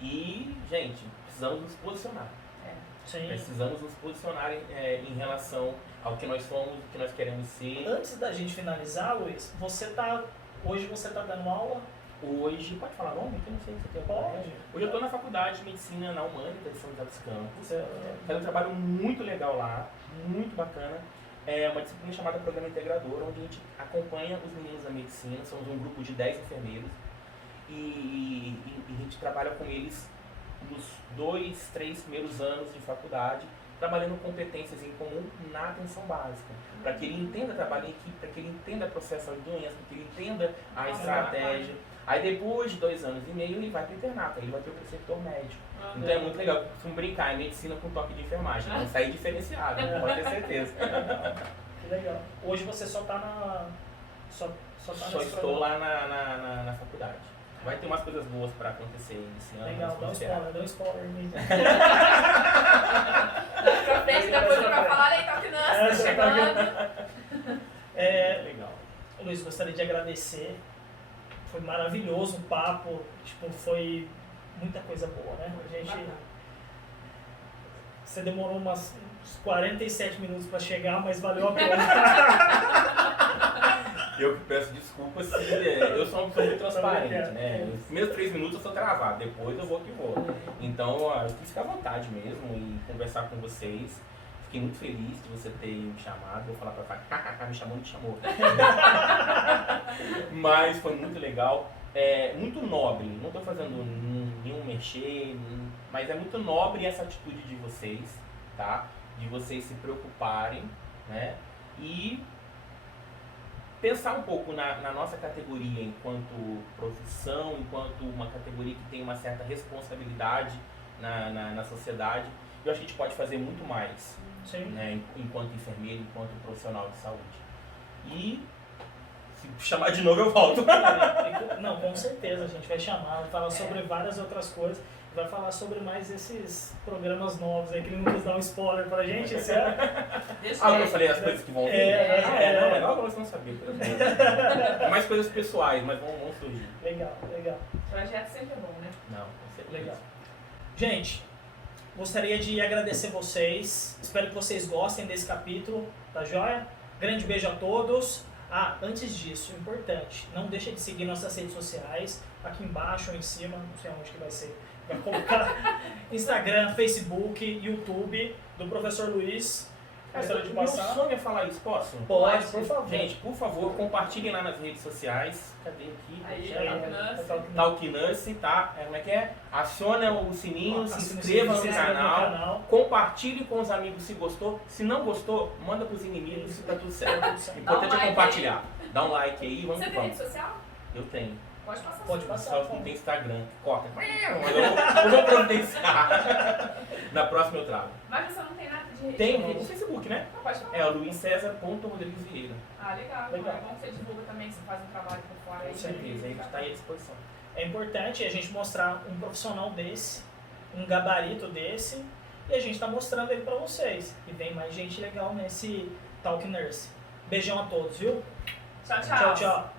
E, gente, precisamos nos posicionar. Sim. Precisamos nos posicionar em relação ao que nós somos, o que nós queremos ser. Antes da gente finalizar, Luiz, hoje você está dando aula? Hoje, pode falar nome? Eu não sei se você quer. Pode. Hoje eu estou na faculdade de medicina na Humanitas de São José dos Campos. Faz um trabalho muito legal lá, muito bacana. É uma disciplina chamada Programa Integrador, onde a gente acompanha os meninos da medicina. Somos um grupo de 10 enfermeiros e a gente trabalha com eles nos 2, 3 primeiros anos de faculdade, trabalhando competências em comum na atenção básica, para que ele entenda trabalho em equipe, para que ele entenda o processo de doença, para que ele entenda a estratégia. Aí depois de 2 anos e meio ele vai para o internato, aí ele vai para o preceptor médico. Então é muito legal, costumo brincar, é medicina com toque de enfermagem, vamos sair diferenciado, pode ter certeza. Que legal. Hoje você só está na... Só estou lá na faculdade. Vai ter umas coisas boas para acontecer esse ano. Legal, dá um spoiler mesmo. Pra frente, depois eu vou falar, então, que não, chegando. Legal. Luiz, gostaria de agradecer. Foi maravilhoso o papo, foi muita coisa boa, né? Você demorou uns 47 minutos para chegar, mas valeu a pena. Eu que peço desculpas se eu sou uma pessoa muito transparente, né? Nos primeiros 3 minutos eu sou travado, depois eu vou que vou. Então eu quis ficar à vontade mesmo e conversar com vocês. Fiquei muito feliz de você ter me chamado. Vou falar pra cá, me chamou, não te chamou. Mas foi muito legal. Muito nobre. Não estou fazendo nenhum mexer, mas é muito nobre essa atitude de vocês, tá? De vocês se preocuparem, né? E pensar um pouco na nossa categoria enquanto profissão, enquanto uma categoria que tem uma certa responsabilidade na sociedade. Eu acho que a gente pode fazer muito mais, né, enquanto enfermeiro, enquanto profissional de saúde. E Se chamar de novo, eu volto. Não, com certeza, a gente vai chamar, vai falar sobre várias outras coisas, vai falar sobre mais esses programas novos aí, que ele não quis dar um spoiler pra gente, esse ano. Deixa Eu falei as coisas que vão vir? Não, legal que você não sabia. É mais coisas pessoais, mas vão surgir. Legal. Projeto sempre é bom, né? Não, com certeza. Legal. Gente, gostaria de agradecer vocês, espero que vocês gostem desse capítulo, tá joia? Grande beijo a todos. Antes disso, importante, não deixa de seguir nossas redes sociais, aqui embaixo ou em cima, não sei aonde que vai ser, vai colocar Instagram, Facebook, YouTube, do Professor Luiz. Gostaria de Meu passar? sonho é falar isso, posso? Pode, por favor. Gente, por favor, compartilhem lá nas redes sociais. Cadê aqui? Aí, Talk Nurse, tá? Como é que é? Aciona o sininho, se inscreva no inscreva canal, compartilhe com os amigos se gostou. Se não gostou, manda pros inimigos e tá tudo certo. O importante é compartilhar. Dá um like aí, vamos Você que tem vamos. rede social? Eu tenho. Pode passar. Pode passar. Só que não tem Instagram. Corta. Mas eu vou providenciar. Na próxima eu trago. Mas você não tem nada de rede Tem social? no Facebook, né? Não, pode falar. É o luizcesar.rodrigues Vieira. Legal. Legal. É bom que você divulga também, você faz um trabalho por fora aí. Com certeza, a gente está aí à disposição. É importante a gente mostrar um profissional desse, um gabarito desse, e a gente está mostrando ele para vocês. E vem mais gente legal nesse Talk Nurse. Beijão a todos, viu? Tchau. Tchau, tchau.